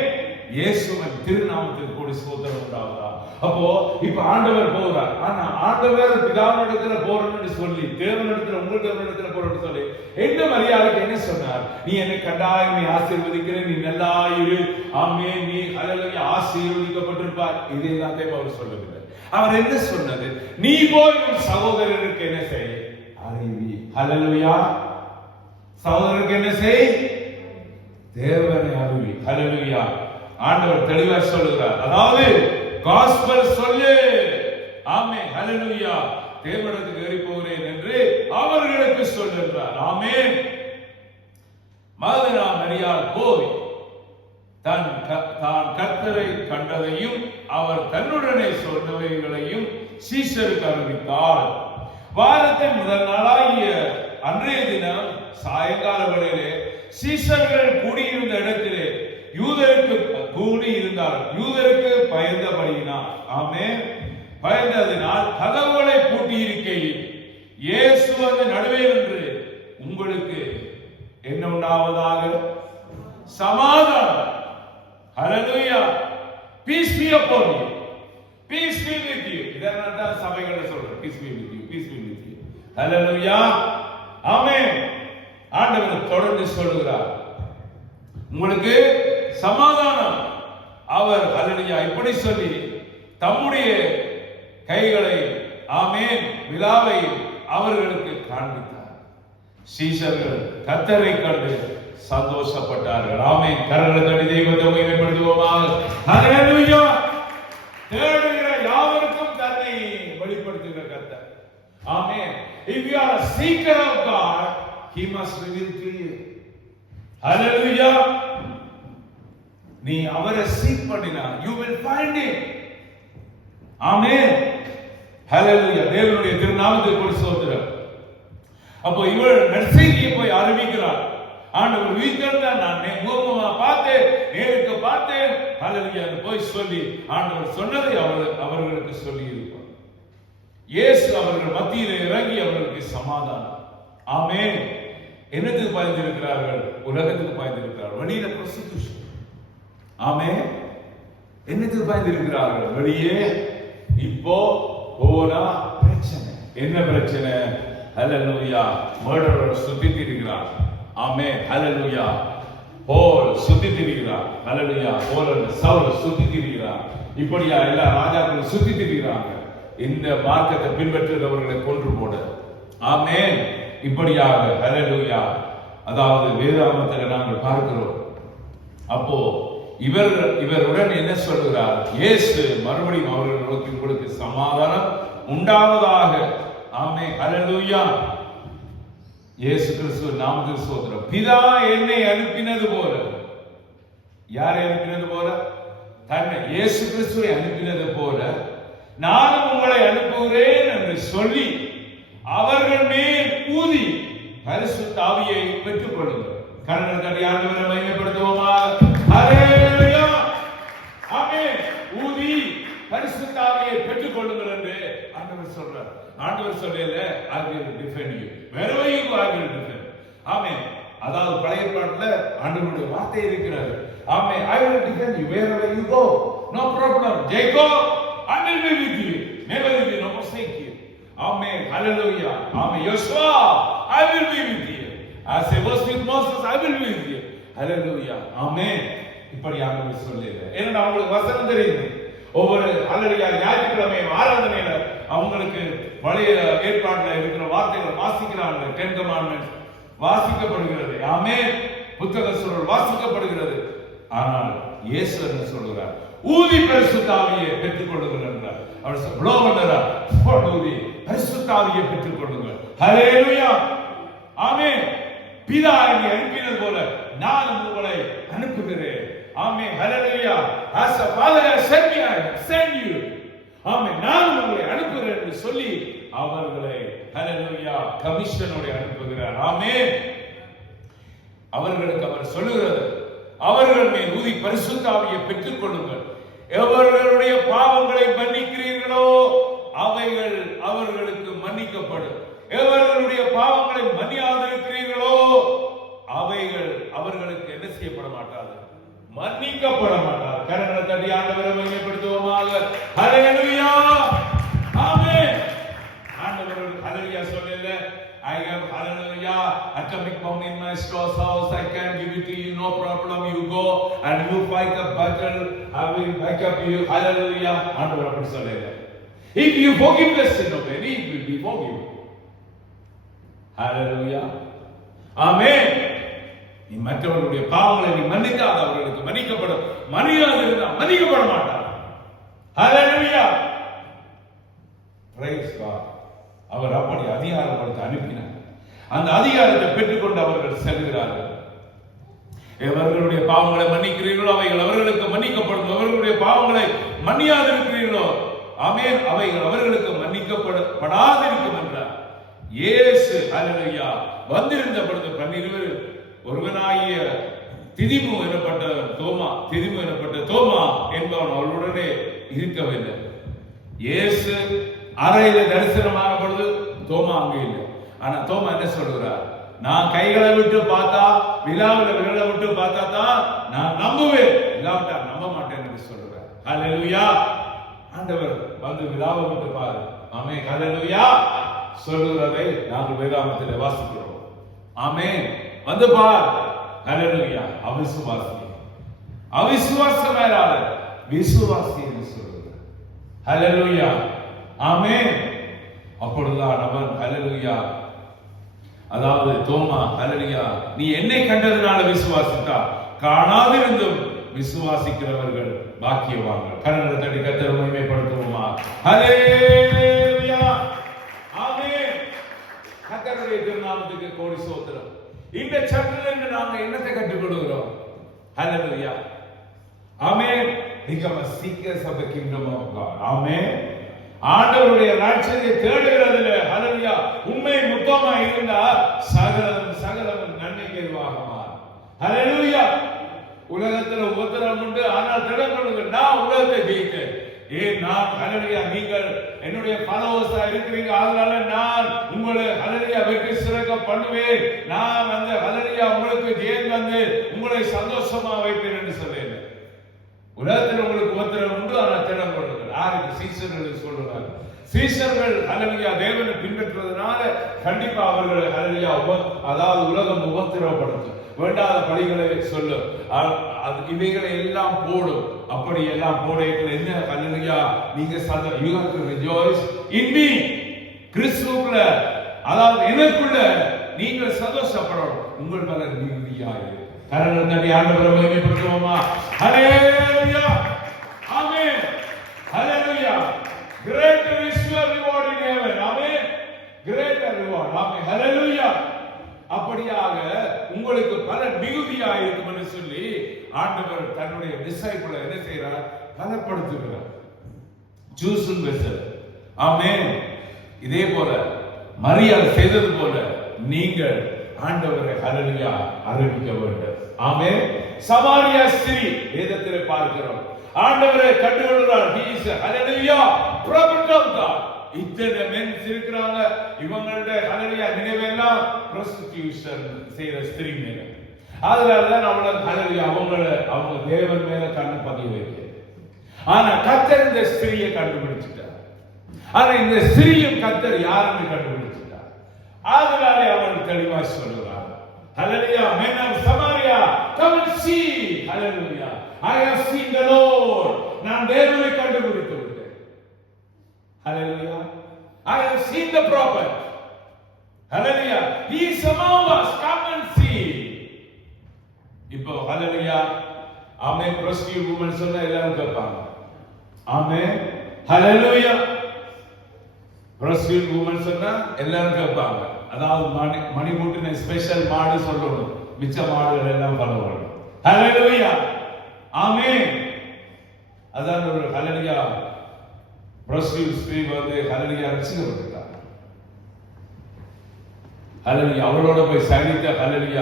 இயேசுவின் திருநாமத்துக்கு கூடி ஸ்தோத்திரம் உண்டாவதா. அப்போ இப்ப ஆண்டவர் போகிறார். ஆனா ஆண்டவர் பிதாவினிடத்துல போறன்னு சொல்லி, தேவனிடத்துல உங்கள் தேவனிடத்துல போறன்னு சொல்லி என்ன மரியாதைக்கு என்ன சொன்னார்? நீ என்னை கண்டாயம் நீ ஆசீர்வதிக்கிறேன், நீ நல்லா இரு, ஆமென், நீ ஹல்லேலூயா ஆசீர்வதிக்கப்பட்டிருப்பார். இதே எல்லாத்தையும் அவர் சொல்லவில்லை. அவர் என்ன சொன்னது? நீ போய் உன் சகோதரருக்கு என்ன செய்? அறிவி. ஹல்லேலூயா. சகோதரருக்கு என்ன செய்? தேவனை அறிவி. ஹல்லேலூயா. ஆண்டவர் தெளிவா சொல்லுகிறார். அதாவது காஸ்பல் சொல்லு. ஆமென். ஹல்லேலூயா. தேவனிடத்துக்கு ஏறி போகிறேன் என்று அவர்களுக்கு சொல்லுகிறார். ஆமென். மகதலேனா மரியாள் போய் தான் கர்த்தரை கண்டதையும் அவர் தன்னுடனே சொன்னவைகளையும் சீஷருக்கு அறிவித்தார். வாரத்தின் முதல் நாளாகிய அன்றைய தினம் சாயங்கால வேளையிலே சீஷர்கள் கூடியிருந்த இடத்திலே யூதருக்கு கூடியிருந்தார். யூதருக்கு பயந்தபடியினார். ஆமென். பயந்ததினால் கதவுகளை பூட்டியிருக்கையில் இயேசு வந்து நடுவே நின்று, உங்களுக்கு என்ன உண்டாவதாக? சமாதானம். ஹல்லேலூயா. Peace be upon you. Peace be with you. இதெல்லாம் தான் சபைகளை சொல்றோம். Peace be with you. Peace be with you. ஹல்லேலூயா. ஆமென். ஆண்டவர் தொடர்ந்து சொல்கிறார், உங்களுக்கு சமாதானம். அவர் ஹல்லேலூயா இப்படி சொல்லி தம்முடைய கைகளை, ஆமென், விலாவை அவர்களுக்கு காண்பித்தார். சீஷர்கள் கர்த்தரை கண்டு சந்தோஷப்பட்டார்கள். ஆமென். கரங்களை தட்டி தெய்வத்தை மகிமைப்படுத்துவோமாக. seeker of God, he must reveal to you. Hallelujah. நீ அவரை சீக் பண்ணினா you will find him. ஆமென். ஹalleluya. தேவனுடைய திருநாமத்துக்கு கொடு ஸ்தோத்திரம். அப்போ இவள் நற்செய்தியை போய் அறிவிக்கிறாள். ஆண்டவர் வீட்டில் தான் நான் முகமா பார்த்தேன், நேருக்கு பார்த்தேன். ஹalleluya போய் சொல்லி ஆண்டவர் சொன்னதை அவர்களுக்கு சொல்லி இருப்பார். இயேசு அவர்கள் மத்தியிலே இறங்கி அவர்களுக்கு சமாதானம். ஆமென். என்னத்துக்கு பாய்ந்திருக்கிறார்கள்? உலகத்துக்கு பாய்ந்திருக்கிறார்கள். வெளியில prostitution. ஆமென். என்னத்துக்கு பாய்ந்திருக்கிறார்கள்? வெளியே இப்போ போனா பிரச்சனை. என்ன பிரச்சனை? ஹalleluya மர்டரர் சுத்தி திரிகிறார். ஆமென். ஹalleluya போல் சுத்தி திரிகிறார். ஹalleluya போல் சவுல் சுத்தி திரிகிறார். இப்படியா எல்லா ராஜாக்களும் சுத்தி திரிகிறாங்க. இந்த மார்க்கத்தை பின்பற்றுகிறவர்களை கொன்று போட. ஆமென். இப்படியாக ஹalleluya அதாவது வேதாகமத்தில் நாங்கள் பார்க்கிறோம். அப்போ இவருடன் என்ன சொல்கிறார்? இயேசு மறுபடியும் அவர்கள் நோக்கி உங்களுக்கு சமாதானம் உண்டாவதாக. ஆமென். ஹalleluya இயேசு கிறிஸ்து நாமத்தில் ஸ்தோத்திரம். பிதா என்னை அனுப்பினது போல, யாரை அனுப்பினது போல? தன்னை இயேசு கிறிஸ்துவை அனுப்பினது போல நானும் உங்களை அனுப்புகிறேன் என்று சொல்லி அவர்கள் மேல் ஊதி பரிசுத்த ஆவியை பெற்றுக் கொள்ளுங்கள். கரங்களை தட்டி ஆண்டவரை மகிமைப்படுத்துவோமா? ஹalleluya ஆமென். ஊதி பரிசுத்த ஆவியை பெற்றுக் கொள்ளுங்கள் என்று ஆண்டவர் சொல்றார். ஆண்டவர் சொல்லல I will defend you wherever you go I will defend. ஆமென். அதாவது பழைய ஏற்பாட்டுல ஆண்டவருடைய வார்த்தை இருக்கிறது. ஆமென். I will defend you wherever you go. No problem. Jacob, I will be with you. Never will be no forsake you. Amen. Hallelujah. Amen. Joshua, I will be with you. As I was with Moses, I will be with you. Hallelujah. Amen. இப்படி ஆண்டவர் சொல்லல. ஏன்னா அவங்களுக்கு வசனம் தெரியுது. ஒவ்வொரு ஹalleluya ஞாயிற்றுக்கிழமை ஆராதனையில அவங்களுக்கு பழைய ஏற்பாட்டில் இருக்கிற வார்த்தைகளை வாசிக்கிறாங்க. 10 commandments வாசிக்கப்படுகிறது. ஆமென். புத்தக சுருள் வாசிக்கப்படுகிறது. ஆனால் இயேசு என்ன சொல்கிறார்? ஊதி பரிசுத்த ஆவியை பெற்றுக் கொள்ளுங்கள் என்றார். அவர் ப்ளோ பண்றார். ஊதி பரிசுத்த ஆவியை பெற்றுக் கொள்ளுங்கள். ஹalleluya ஆமென். பிதா என்னை அனுப்பினது போல நான் உங்களை அனுப்புகிறேன். ஆமென். ஹalleluya as a father has sent me I have sent you. ஆமென். நான் உங்களை அனுப்புகிறேன் என்று சொல்லி அவர்களை ஹalleluya கமிஷனோட அனுப்புகிறார். ஆமென். அவர்களுக்கு அவர் சொல்லுகிறது, அவர்கள் மேல் ஊதி பரிசுத்த ஆவியை பெற்றுக் கொள்ளுங்கள். எவர்களுடைய பாவங்களை மன்னிக்கிறீர்களோ அவைகள் அவர்களுக்கு மன்னிக்கப்படும். எவர்களுடைய பாவங்களை மன்னியாதிருக்கிறீர்களோ அவைகள் அவர்களுக்கு என்ன செய்யப்பட மாட்டாது? மன்னிக்கப்பட மாட்டாது. கரங்களை தட்டி ஆண்டவரை மகிமைப்படுத்துவோமாக. ஹalleluya ஆமென். ஆண்டவர் ஹalleluya சொல்லல I have hallelujah atomic bomb in my store's house. I can give it to you, no problem. You go and you fight a battle. I will back up you. Hallelujah. ஆண்டவர் அப்படி சொல்லல. If you forgive the sin of any, it will be forgiven. Hallelujah. Amen. நீ மற்றவர்களுடைய பாவங்களை நீ மன்னித்தால் அவர்களுக்கு மன்னிக்கப்படும். மன்னியாதிருந்தால் மன்னிக்கப்பட மாட்டார். Hallelujah. Praise God. அவர் அப்படி அதிகாரப்படுத்த அனுப்பினார். அந்த அதிகாரத்தை பெற்றுக்கொண்டு அவர்கள் செல்கிறார்கள். எவர்களுடைய பாவங்களை மன்னிக்கிறீர்களோ அவைகள் அவர்களுக்கு மன்னிக்கப்படும். அவர்களுடைய பாவங்களை மன்னியாதிருக்கிறீர்களோ ஆமென் அவைகள் அவர்களுக்கு மன்னிக்கப்படாதிருக்கும் என்றார். இயேசு ஹalleluya வந்திருந்த பொழுது 12 ஒருவனாகிய திதிமு எனப்பட்ட தோமா என்பவன் அவளுடனே இருக்கவில்லை. இயேசு அறையில தரிசனமான பொழுது தோமா அங்கே இல்லை. ஆனா தோமா என்ன சொல்கிறார்? நான் கைகளை விட்டு பார்த்தா, விழாவில் விரலை விட்டு பார்த்தா தான் நான் நம்புவேன், இல்லாவிட்டா நம்ப மாட்டேன் என்று சொல்றார். ஹalleluya ஆண்டவர் வந்து விழாவை விட்டு பாரு. ஆமென். ஹalleluya சொல்றதை நாங்கள் வேதாகமத்தில் வாசிக்கிறோம். ஆமென். வந்து பார். ஹalleluya அவிசுவாசம் மேலால விசுவாசி என்று சொல்றார். ஹalleluya ஆமென். அப்பொழுதுதான் அவன் ஹalleluya அதாவது தோமா ஹalleluya நீ என்னை கண்டதனால விசுவாசித்தா, காணாதிருந்தும் விசுவாசிக்கிறவர்கள் பாக்கியவான்கள். கரங்களை தட்டி கர்த்தரை மகிமைப்படுத்துவோமா? ஹalleluya ஆமென். கர்த்தர் கர்த்தருடைய திருநாமத்துக்கு கோடி ஸ்தோத்திரம். இந்த சட்டத்திலிருந்து நாங்க என்னத்தை கற்றுக்கொள்கிறோம்? ஹல்லேலூயா. ஆமென். Become a seekers of the kingdom of God. ஆமென். ஆண்டவருடைய ராஜ்யத்தை தேடுகிறதுல ஹல்லேலூயா உண்மை முத்தமா இருந்தா சகலம் நன்மைக்கு ஏதுவாக மாறும். ஹல்லேலூயா. உலகத்துல உபத்திரம் உண்டு, ஆனால் திடம் கொள்ளுங்க, நான் உலகத்தை ஜெயித்தேன். நான் ஹல்லேலூயா, நீங்கள் என்னுடைய ஃபாலோவர்ஸா இருக்கிறீங்க, அதனால நான் உங்களை ஹல்லேலூயா வெற்றி சிறக்க பண்ணுவேன், நான் வந்து ஹல்லேலூயா உங்களுக்கு ஜெயம் வந்து உங்களை சந்தோஷமா வைப்பேன் என்று சொல்றேன். உலகத்தில் உங்களுக்கு உபத்திரம் உண்டு, ஆனால் திடம் கொள்ளுங்க. யாருக்கு? சீசர்களுக்கு சொல்றாங்க. சீசர்கள் ஹல்லேலூயா தேவனை பின்பற்றுவதனால கண்டிப்பா அவர்கள் ஹல்லேலூயா அதாவது உலகம் உபத்திரவப்படுத்தும், வேண்டாத பழிகளை சொல்லும், இவைகளை எல்லாம் போடும். அப்படி எல்லாம் போடைகள் என்ன ஹல்லேலூயா நீங்க you have to rejoice in me, கிறிஸ்துவுக்குள்ள அதாவது எனக்குள்ள நீங்கள் சந்தோஷப்படணும், உங்கள் மேல நீதியாய் கரங்கள் தட்டி ஆண்டவரை மகிமைப்படுத்துவோமா? ஹல்லேலூயா. ஆமென். ஹல்லேலூயா. greater is your reward in heaven. Amen. greater reward. ஆமென். ஹல்லேலூயா. அப்படியாக உங்களுக்கு பல மிகுதியாக இருக்கும் என்று சொல்லி ஆண்டவர் தன்னுடைய டிசைபிளை என்ன செய்கிறார்? பலப்படுத்துகிறார். ஜூசன் வெசல். ஆமென். இதே போல மரியாள் செய்தது போல நீங்கள் ஆண்டவரை ஹல்லேலூயா அறிவிக்க வேண்டும். ஆமென். சமாரியா ஸ்திரீ வேதத்திலே பார்க்கிறோம், ஆண்டவரை கண்டுகொள்கிறார். he is hallelujah prophet of God. இத்தனை மென்ஸ் இருக்கிறாங்க, இவங்களுடைய ஹல்லேலூயா நினைவெல்லாம் prostitution செய்யற ஸ்திரீ மேல. அதனாலதான் அவங்களுக்கு ஹல்லேலூயா அவங்க தேவன் மேல கண்ணு பதிய வைக்க. ஆனா கர்த்தர் இந்த ஸ்திரீயை கண்டுபிடிச்சிட்டார். ஆனா இந்த ஸ்திரீயும் கர்த்தர் யாருன்னு கண்டுபிடிச்சிட்டார். அதனாலே அவன் தெளிவாக சொல்லுகிறார், ஹல்லேலூயா, men of Samaria, come and see. Hallelujah, I have seen the Lord. நான் தேவனை கண்டுபிடித்து விட்டேன். ஹல்லேலூயா, I have seen the prophet. Hallelujah, he is among us, come and see. இப்போ ஹல்லேலூயா, ஆமென். prostitute woman சொன்னா எல்லாரும் கேட்பாங்க. ஆமென். ஹல்லேலூயா. prostitute woman சொன்னா எல்லாரும் கேட்பாங்க. அதாவது மணிமூட்டின ஸ்பெஷல் மாடு சொல்லணும், மிச்ச மாடுகள் எல்லாம் பண்ணணும். ஹல்லேலூயா. ஆமென். அதான் ஒரு ஹல்லேலூயா prostitute ஸ்திரீ வந்து ஹல்லேலூயா ரட்சிக்கப்பட்டார். ஹல்லேலூயா அவளோட போய் சனித்தவர்கள்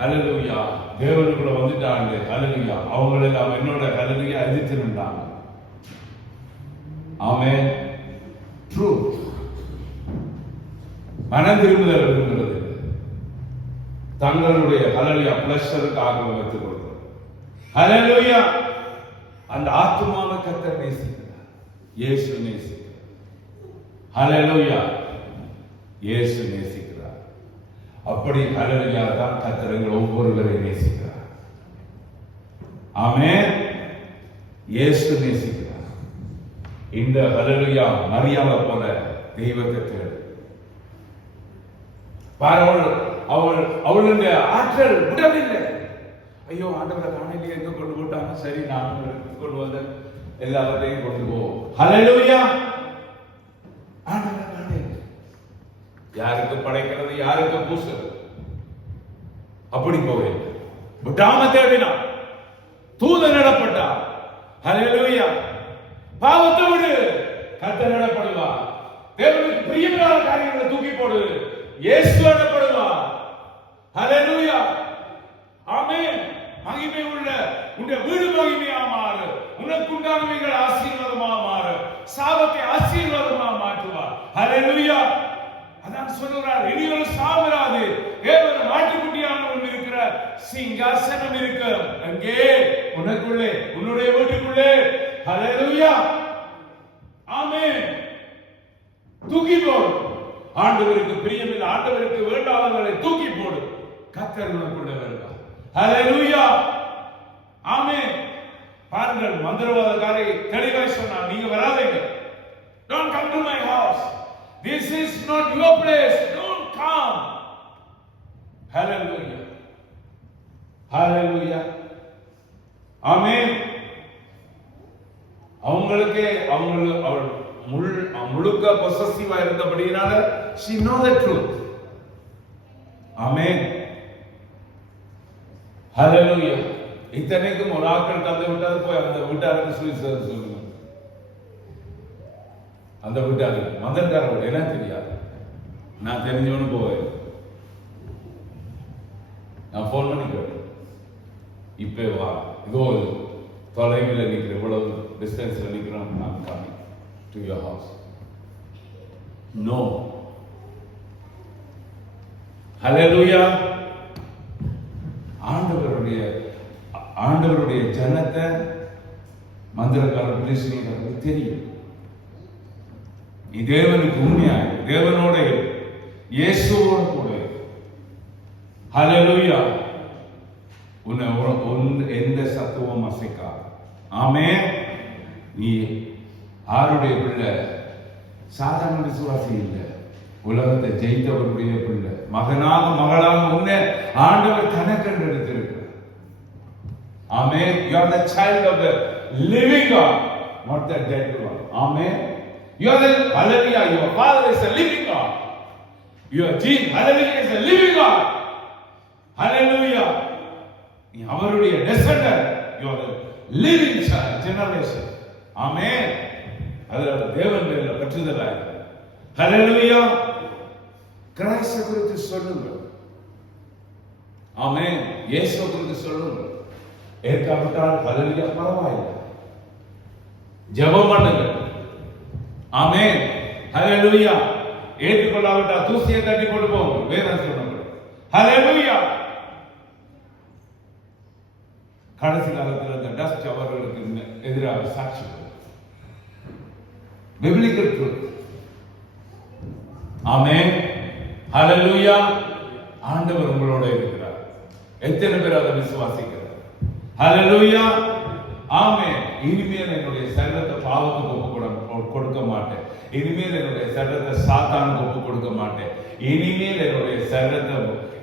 ஹல்லேலூயா தேவனுக்குள்ள வந்துட்டாங்க. ஹல்லேலூயா அவங்களெல்லாம் என்னோட ஹல்லேலூயா எதிர்த்து நின்றாங்க. ஆமென். ட்ரூத். மனம் திரும்புதல் விரும்புகிறது தங்களுடைய ஹல்லேலூயா பிளஷருக்காக வைத்துக் கொள்கிறது. ஹல்லேலூயா. அந்த ஆத்துமாவை கர்த்தர் நேசிக்கிறார், இயேசு நேசிக்கிறார். ஹல்லேலூயா. இயேசு நேசிக்கிறார். அப்படி ஹல்லேலூயா தான் கர்த்தர் எங்கள் ஒவ்வொருவரையும் நேசிக்கிறார். ஆமென். இயேசு நேசிக்கிறார். இந்த ஹல்லேலூயா மரியாதை போல தெய்வத்தை தேடு. அவளுடைய ஆற்றல் விடவில்லை. ஐயோ ஆண்டவரை காணையிலே எங்க கொண்டு போட்டாங்க, சரி நான் கொண்டு வந்த எல்லாவற்றையும் கொண்டு போ. ஹல்லேலூயா. ஆண்டவரை காணையிலே யாருக்கு படைக்கிறது, யாருக்கு பூசுறது, அப்படி போவேன். விடாம தேடினான், தூதன் நடப்பட்டான். ஹல்லேலூயா. பாவத்தை விடு, கர்த்தர் நடப்படுவார். தேவனுக்கு பிரியமில்லாத காரியங்களை தூக்கி போடு, இயேசு நடப்படுவார். ஹல்லேலூயா. ஆமென். மகிமை உள்ள உன்னுடைய வீடு மகிமையா மாறு, உனக்கு உண்டானவைகள் ஆசீர்வாதமா மாறு, சாபத்தை ஆசீர்வாதமா மாற்றுவார். ஹல்லேலூயா. அதான் சொல்றார், இனி ஒரு சாவராது. தேவன் மாட்டுக்குட்டியானவன் இருக்கிறார், சிங்காசனம் இருக்கு அங்கே உனக்குள்ளே, உன்னுடைய வீட்டுக்குள்ளே. ஹல்லேலூயா. ஆமென். தூக்கி போடு. ஆண்டவருக்கு பிரியமில்லை, ஆண்டவருக்கு வேண்டாதவர்களை தூக்கி போடு. கர்த்தர் உனக்குள்ளே வருவார். ஹல்லேலூயா. ஆமென். பாருங்கள், மந்திரவாதக்காரை தெளிவாய் சொன்னார், நீங்க வராதீங்க. Don't come to my house. This is not your place. Don't come. Hallelujah. Hallelujah. Amen. அவங்களுக்கே அவள் முழுக்க பொசசிவா இருந்தபடியினால she know the truth. ஆமென். ஹalleluya. இத்தனைக்கும் ஒரு ஆட்கள் தந்து விட்டது, போய் அந்த வீட்டாருக்கு சுவிசேஷம் சொல்லுங்க. அந்த வீட்டாரு மதன்காரர் என்ன தெரியாது, நான் தெரிஞ்சவனு போவேன். நான் போன் பண்ணி கேட்டேன், இப்ப வா, இதோ தொலைவில் நிற்கிற, இவ்வளவு டிஸ்டன்ஸ்ல நிற்கிறோம், நான் காமி டு யுவர் ஹவுஸ். நோ. ஹalleluya. ஆண்டவருடைய ஜனத்தை மந்திரக்காரர் பிலிஸ்தீனர்களுக்கு தெரியும். நீ தேவனுக்கு உண்மையாய் தேவனோட இயேசுவோடு கூட ஹalleluya. எந்த சத்துவம் அசைக்கா. ஆமென். நீ ஆருடைய பிள்ளை? சாதாரண விசுவாசி இல்லை, உலகத்தை ஜெயித்தவருடைய பிள்ளை. மகனாக மகளாக உன்னை ஆண்டவர் கணக்கென்று எடுத்திருக்கிறார். Amen. You are the child of the living God, not the dead one. Amen. You are the, hallelujah, your father is a living God. Your Jesus, hallelujah, is a living God. Hallelujah. நீ அவருடைய descendant. You are the living generation. Amen. அதனால தேவன் மேல பற்றுதலாய். Hallelujah. கிறிஸ்து குறித்து சொல்லுங்க. ஆமென். இயேசு குறித்து சொல்லுங்க. ஏற்காவிட்டால் ஹalleluya பரவாயில்லை, ஜெபம் பண்ணுங்க. ஆமென். ஹalleluya. ஏற்றுக்கொள்ளாவிட்டால் தூசியை தட்டி போட்டு போங்க. வேதம் சொல்லுங்க. ஹalleluya. கடைசி காலத்தில் அந்த டஸ்ட் அவர்களுக்கு எதிராக சாட்சி biblical truth. ஆமென். ஹalleluya. ஆண்டவர் உங்களோட இருக்கிறார். எத்தனை பேர் அதை விசுவாசிக்கிறார்? ஹalleluya. ஆமென். இனிமேல் என்னுடைய சரீரத்தை பாவத்துக்கு ஒப்பு கொடுக்க மாட்டேன். இனிமேல் என்னுடைய சரீரத்தை சாத்தானுக்கு ஒப்பு கொடுக்க மாட்டேன். இனிமேல் என்னுடைய சரீரத்தை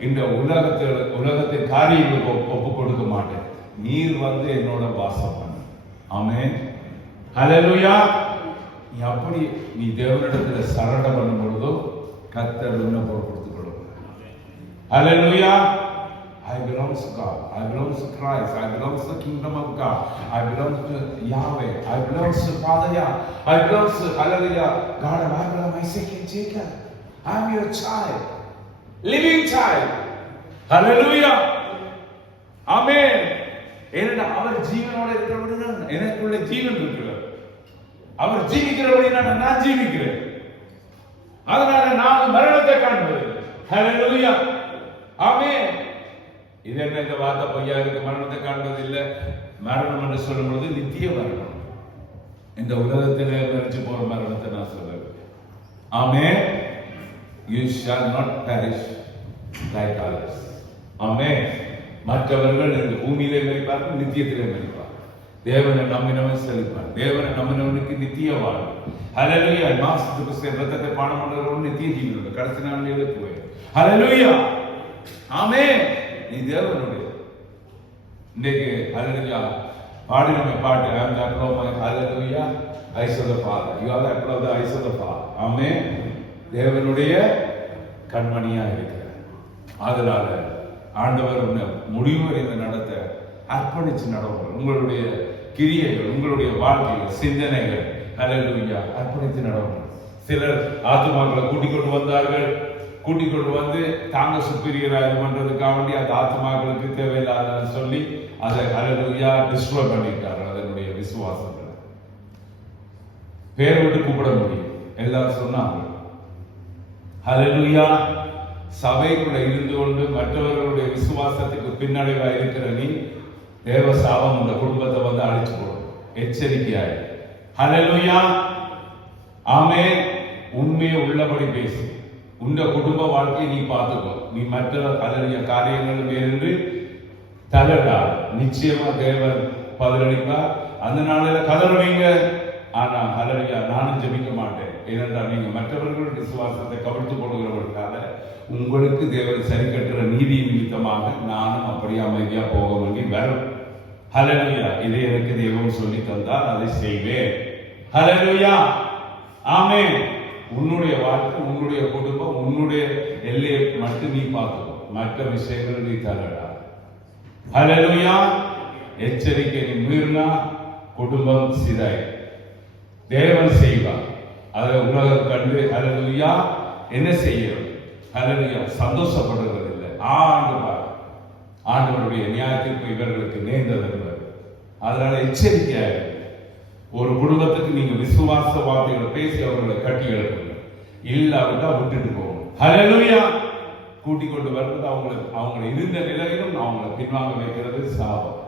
இந்த உலகத்தின் காரியங்களுக்கு ஒப்பு கொடுக்க மாட்டேன். நீர் வந்து என்னோட வாசம் பண்ணு. ஆமென். ஹalleluya. நீ அப்படி நீ தேவனிடத்துல சரண பண்ணும் பொழுதோ கர்த்தர் உன்னை பொறுப்படுத்திக் கொள்ளுவார். ஹalleluya. I belong to God. I belong to Christ. I belong to the kingdom of God. I belong to Yahweh. I belong to Father Yah. I belong to, hallelujah, God of Abraham, Isaac and Jacob. I am your child, living child. Hallelujah. Amen. ஏனென்றால் அவர் ஜீவனோட இருக்கிறபடினால் எனக்குள்ள ஜீவன் இருக்கிறார். அவர் ஜீவிக்கிறபடினால் நான் ஜீவிக்கிறேன். அதனால நான் மரணத்தை காண்பதில்லை. ஹalleluya. ஆமென். இது என்ன இந்த வார்த்தை பொய்யா இருக்கு? மரணத்தை காண்பதில்லை. மரணம் என்று சொல்லும் பொழுது நித்திய மரணம், இந்த உலகத்திலே மரிச்சு போற மரணத்தை நான் சொல்லவில்லை. ஆமென். You shall not perish like others. ஆமென். மற்றவர்கள் இந்த பூமியிலே மரிப்பார்கள், நித்தியத்திலே மரிப்பார். தேவனை நம்பினவன் செழிப்பான். தேவனை நம்பினவனுக்கு நித்திய வாழ்வு. ஹalleluya. மாசத்துக்கு ரத்தத்தை பானம் பண்ணுறவன் நித்திய ஜீவன், கடைசி நாளிலே போய். ஹalleluya. ஆமென். நீ தேவனுடைய இன்னைக்கு ஹalleluya பாடின பாட்டு I am the apple of my hallelujah eyes of the Father. You are the apple of the eyes of the Father. ஆமென். தேவனுடைய கண்மணியா இருக்கிறார். அதனால ஆண்டவர் உன்னை முடிவு வரை இந்த நடத்த அர்ப்பணிச்சு நடவுங்கள். உங்களுடைய கிரியைகள், உங்களுடைய வாழ்க்கைகள், சிந்தனைகள் ஹalleluya அர்ப்பணித்து நடவுங்கள். சிலர் ஆத்துமாக்களை கூட்டிக் கொண்டு வந்தார்கள். கூட்டிக் கொண்டு வந்து தாங்க சுப்பீரியராக பண்றதுக்காக வேண்டி அந்த ஆத்துமாக்களுக்கு தேவையில்லாத சொல்லி அதை ஹalleluya டிஸ்ட்ராய் பண்ணிட்டார்கள். அதனுடைய விசுவாசங்களை பேர் விட்டு கூப்பிட முடியும். எல்லாரும் சொன்னாங்க ஹalleluya. சபைக்குள்ள இருந்து கொண்டு மற்றவர்களுடைய விசுவாசத்துக்கு பின்னடைவா இருக்கிற நீ, தேவ சாபம் அந்த குடும்பத்தை வந்து அழிச்சு போடும். எச்சரிக்கையாய். ஹalleluya. ஆமென். உண்மையை உள்ளபடி பேசு. உங்க குடும்ப வாழ்க்கையை நீ பார்த்துக்கோ. நீ மற்ற ஹalleluya காரியங்கள் மேலிருந்து தளரா. நிச்சயமா தேவன் பதிலளிப்பார். அந்த நாளில கதறுவீங்க. ஆனா ஹalleluya நானும் ஜெபிக்க மாட்டேன். ஏனென்றால் நீங்க மற்றவர்களுடைய விசுவாசத்தை கவிழ்த்து போடுகிறவர்களுக்காக உங்களுக்கு தேவன் சரி கட்டுற நீதி நிமித்தமாக நானும் அப்படியே அமைதியா போக வேண்டி வரும். ஹalleluya. இதை எனக்கு தேவன் சொல்லி தந்தால் அதை செய்வேன். ஹalleluya. ஆமென். உன்னுடைய வாழ்க்கை, உன்னுடைய குடும்பம், உன்னுடைய எல்லையை மட்டும் நீ பார்த்துக்கோ. மற்ற விஷயங்கள் நீ தரடா. ஹல்லேலூயா. எச்சரிக்கை நீ மீறினா குடும்பம் சிதை. தேவன் செய்வார். அதை உலகம் கண்டு ஹல்லேலூயா என்ன செய்யும்? ஹல்லேலூயா சந்தோஷப்படுறது இல்லை. ஆண்டவருடைய நியாயத்திற்கு இவர்களுக்கு நேர்ந்தது. அதனால எச்சரிக்கையாக ஒரு குடும்பத்துக்கு நீங்க விசுவாச வார்த்தைகளை பேசி அவர்களை கட்டி எழுப்புங்க. இல்லாவிட்டா விட்டுட்டு போகணும். ஹல்லேலூயா. கூட்டிக் கொண்டு வருவது அவங்களை இருந்த நிலையிலும் அவங்களை பின்வாங்க வைக்கிறது சாபம்.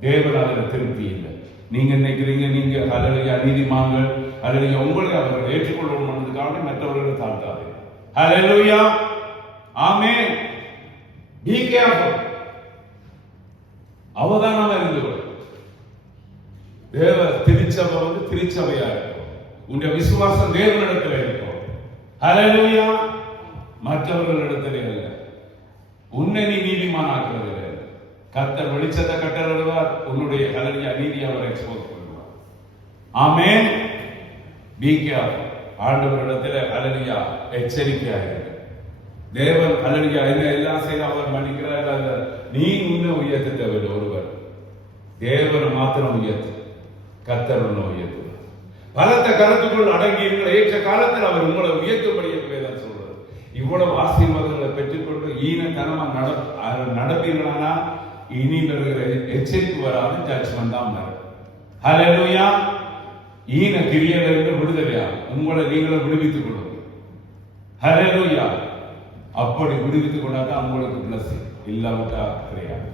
தேவன் அதில் திருப்தி இல்லை. நீங்க நினைக்கிறீங்க நீங்க ஹல்லேலூயா நீதிமான்கள், ஹல்லேலூயா உங்களை அவர்கள் ஏற்றுக்கொள்ளணும்ன்றதுக்காக மற்றவர்களை தாழ்த்தாது. ஹல்லேலூயா. ஆமென். Be careful. அவதானமா இருந்து தேவ திருச்சபை திருச்சபையா இருக்கும். உன்னுடைய விசுவாசம் தேவனிடத்தில் இருக்கும். ஹல்லேலூயா. மற்றவர்களிடத்தில் இல்லை. உன்னை நீ நீதிமானாக்குறது இல்லை. கர்த்தர் வெளிச்சத்தை கட்டளையிடுவார். உன்னுடைய ஹல்லேலூயா நீதியை அவர் எக்ஸ்போஸ் பண்ணுவார். ஆமென். Be careful. ஆண்டவரிடத்தில் ஹல்லேலூயா எச்சரிக்கையாக இருக்கு. தேவன் ஹல்லேலூயா என்ன எல்லாம் செய்ய அவர் மன்னிக்கிறார். நீ உன்னை உயர்த்த தேவையில்லை. ஒருவர் தேவனை மாத்திரம் உயர்த்து. கர்த்தர் உன்னை உயர்த்து. பலத்த கருத்துக்குள் அடங்கி இருக்கிற ஏற்ற காலத்தில் அவர் உங்களை உயர்த்தும்படியே தான் சொல்றாரு. இவ்வளவு ஆசீர்வாதங்களை பெற்றுக்கொண்டு ஈனத்தனமா நடப்பீர்களானா இனி வருகிற எச்சரிக்கை வராது. ஜட்ஜ்மெண்ட் தான் வரும். ஹல்லேலூயா. ஈன கிரியைகளிலிருந்து விடுதலையா உங்களை நீங்களே விடுவித்துக் கொள்ளுங்க. ஹல்லேலூயா. அப்படி விடுவித்துக் கொண்டாதான் உங்களுக்கு பிளஸிங். இல்லாவிட்டா கிடையாது.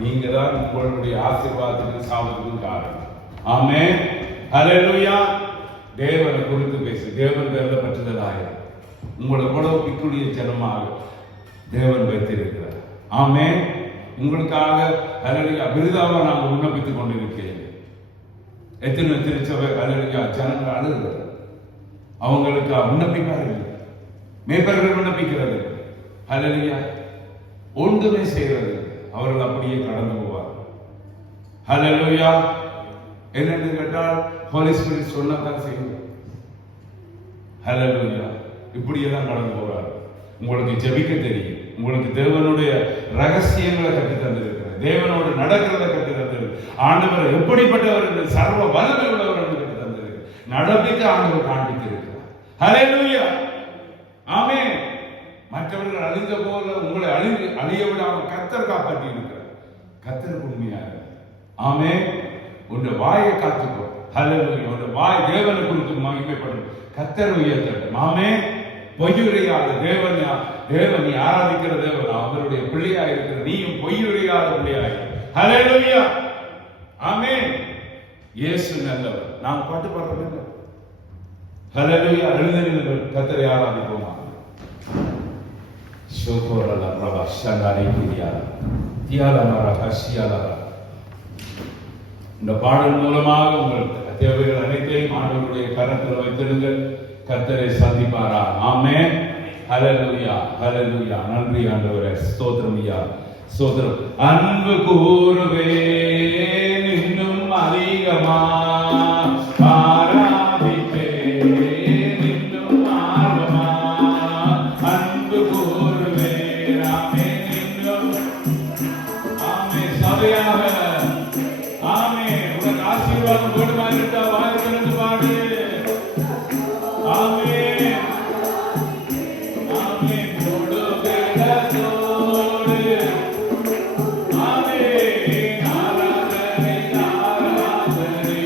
நீங்க தான் உங்களுடைய ஆசீர்வாதத்துக்கு சாபத்துக்கும் காரணம். ஆமென். ஹல்லேலூயா. தேவனை குறித்து பேசு. தேவன் பேர்ல பற்றுதலாக உங்களை எவ்வளவு பிக்குடைய ஜனமாக தேவன் வைத்திருக்கிறார். ஆமென். உங்களுக்காக ஹல்லேலூயா விருதாவா நாங்கள் விண்ணப்பித்துக் கொண்டிருக்கிறேன். எத்தனை திருச்சபை ஹல்லேலூயா ஜனங்கள் அழுகிறார். அவங்களுக்கு விண்ணப்பிக்கார்கள். மேய்ப்பர்கள் விண்ணப்பிக்கிறது. ஹல்லேலூயா ஒன்றுமே செய்கிறது. அவர்கள் அப்படியே கடந்து போவார். ஹல்லேலூயா. என்னென்று கேட்டால் ஹோலி ஸ்பிரிட் சொன்னதான் செய்யும். ஹல்லேலூயா. இப்படியெல்லாம் கடந்து போவார். உங்களுக்கு ஜெபிக்க தெரியும். உங்களுக்கு தேவனுடைய ரகசியங்களை கற்று தந்திருக்கிறார். தேவனோடு நடக்கிறத கற்று தந்திருக்கு. ஆண்டவர் எப்படிப்பட்டவர் என்று சர்வ வல்லமை உள்ளவர் என்று கற்று தந்திருக்கு. நடப்பிக்க ஆண்டவர் காண்பித்திருக்கிறார். ஹல்லேலூயா. ஆமென். மற்றவர்கள் அழிந்த போல உங்களை அழிய விடாமல் கர்த்தர் காப்பாற்றி இருக்கிறார். கர்த்தருக்கு உண்மையாக. ஆமென். உன்னுடைய வாயை காத்துக்கோ. ஹல்லேலூயா. உன்னுடைய வாய் தேவனை குறித்து மகிமைப்படும். கர்த்தர் உயர்த்தட்டும். ஆமென். பொய்யுரையாத தேவன் நீ ஆராதிக்கிற தேவன் அவருடைய பிள்ளையா இருக்கிற நீயும் பொய்யுரையாத பிள்ளையாய். ஹல்லேலூயா. ஆமென். இயேசு நல்லவர். நாம் பாட்டு பாடுறது. ஹல்லேலூயா. எழுந்தனில் கர்த்தரை ஆராதிப்போமா. சோகோரல பிரபா ஷங்காரை கிரியா தியாலமர ஹசியாலர. இந்த பாடல் மூலமாக உங்கள் தேவைகள் அனைத்தையும் ஆண்டவருடைய கரத்தில் வைத்திருங்கள். கர்த்தரை சந்திப்பாரா. ஆமென். ஹல்லேலூயா. ஹல்லேலூயா. நன்றி ஆண்டவரே. ஸ்தோத்திரம் ஐயா. ஸ்தோத்திரம். அன்பு கூறுவேன் இன்னும் அதிகமா ஆராதிப்பேன் இன்னும் ஆர்வமா. அன்பு கூறுவேன். ஆமென். இன்னும் ஆமென். சபையாக ஆமென். உனக்கு ஆசீர்வாதம் போடுமா இருந்தா வாய் திறந்து பாடு. ஆமென். ஆமென். கொடுவேலத்தோடு ஆமென். ஆராதனை ஆராதனை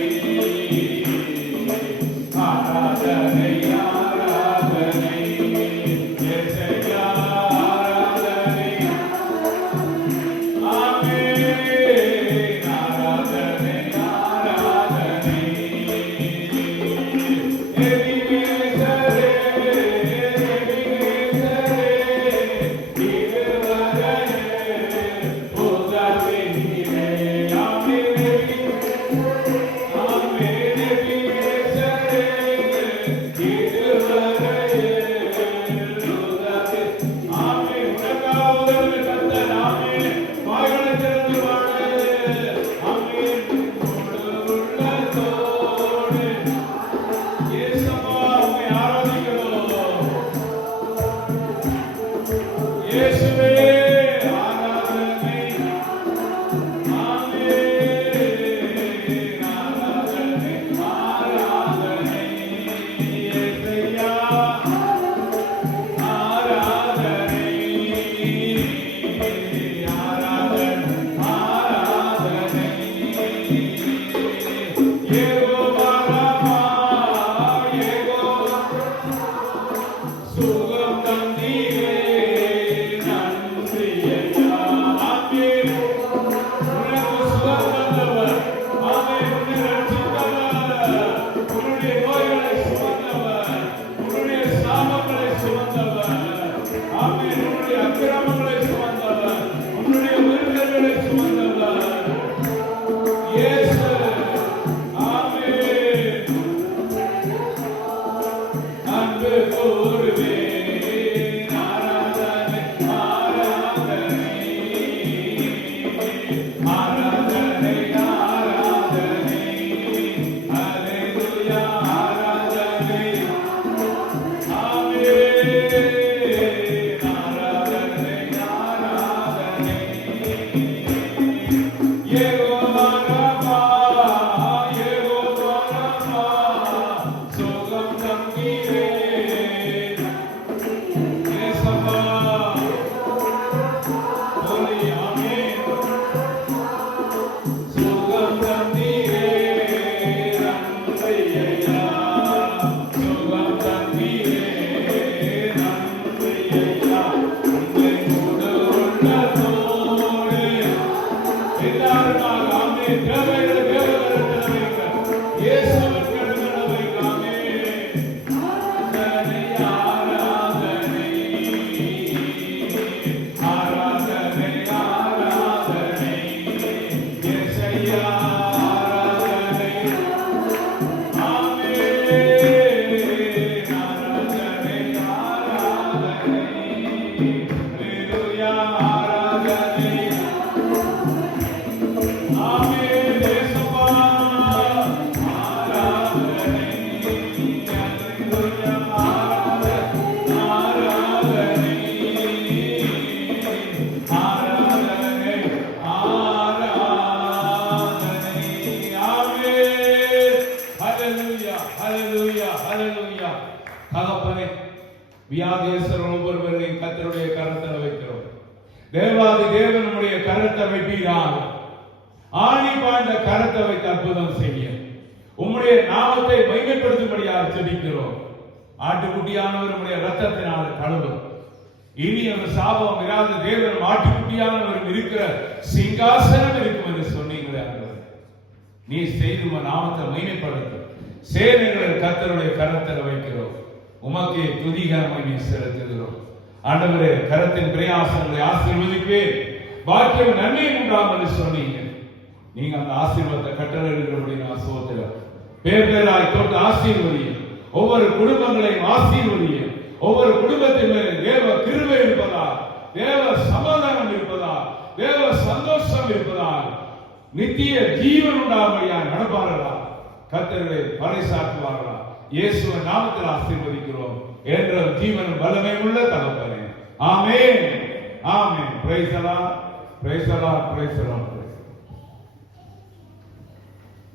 ஆராதனை ஆராதனை இயேசுவே ஆராதனை. ஆமென். ஆராதனை ஆராதனை யெகோவா ராமா, யெகோவா ராமா, சுகம் தந்தீரே. இயேசப்பா, ஓலி ஆமென். சுகம் தந்தீரே, நன்றி ஐயா. சுகம் தந்தீரே, நன்றி ஐயா. உம்மை கூட உள்ளத்தோடு எல்லாரும் ஆமென். தேவைகளை தேவைகள் இயேசுவின் கரங்களை வைக்காமே. ஆராதனை, ஆராதனை, ஆராதனை, ஆராதனை. இயேசையா ஆராதனை. ஆமென். ஆராதனை, ஆராதனை. அல்லேலூயா ஆராதனை. ஆமென். இயேசுவா ஆராதனை. அல்லேலூயா ஆராதனை. ஆராதனை. ஆராதனை. ஆராதனை. ஆமென். ஹல்லேலூயா. ஹல்லேலூயா. ஹல்லேலூயா. தகப்பனே, வியாதியஸ்தர் ஒவ்வொருவரையும் கர்த்தருடைய கரத்தில் வைக்கிறோம். தேவாதி தேவன் நம்முடைய கரத்தை வைப்பீராக. ஆணி பாய்ந்த கரத்தை வைத்து அற்புதம் செய்ய உம்முடைய நாமத்தை மையப்படுத்தும்படியாக ஜெபிக்கிறோம். ஆட்டுக்குட்டியானவர் உம்முடைய ரத்தத்தினால் கழுவும். இனி அந்த சாபம் இராத தேவன் ஆட்டுக்குட்டியானவர் இருக்கிற சிங்காசனம் இருக்கும் என்று சொன்னீங்களே ஆண்டவரே. நீ செய்து உன் நாமத்தை மையப்படுத்தும் சேனைகளின் கர்த்தருடைய கரத்தில் வைக்கிறோம். உமக்கே துதிகரமை நீ செலுத்துகிறோம். ஆண்டவரே, கரத்தின் பிரயாசங்களை ஆசீர்வதிப்பேன், பாக்கியம் நன்மை உண்டாம் என்று சொன்னீங்க. நீங்க அந்த ஆசீர்வாதத்தை கட்டளையிடுகிறபடி நான் சோதரம் பேர் பேராய் தொட்டு ஆசீர்வதியும். ஒவ்வொரு குடும்பங்களையும் ஆசீர்வதியும். ஒவ்வொரு குடும்பத்தின் மேலே தேவ கிருபை இருப்பதால், தேவ சமாதானம் இருப்பதால், தேவ சந்தோஷம் இருப்பதால் நித்திய ஜீவன் உண்டாமையா நடப்பார்களா, கர்த்தரை பறைசாற்றுவார்களா. இயேசுவின் நாமத்தில் ஆசீர்வதிக்கிறோம் என்ற ஜீவன் வல்லமை உள்ள தகப்பனே. ஆமென். ஆமென். Praise the Lord. Praise the Lord. Praise the Lord.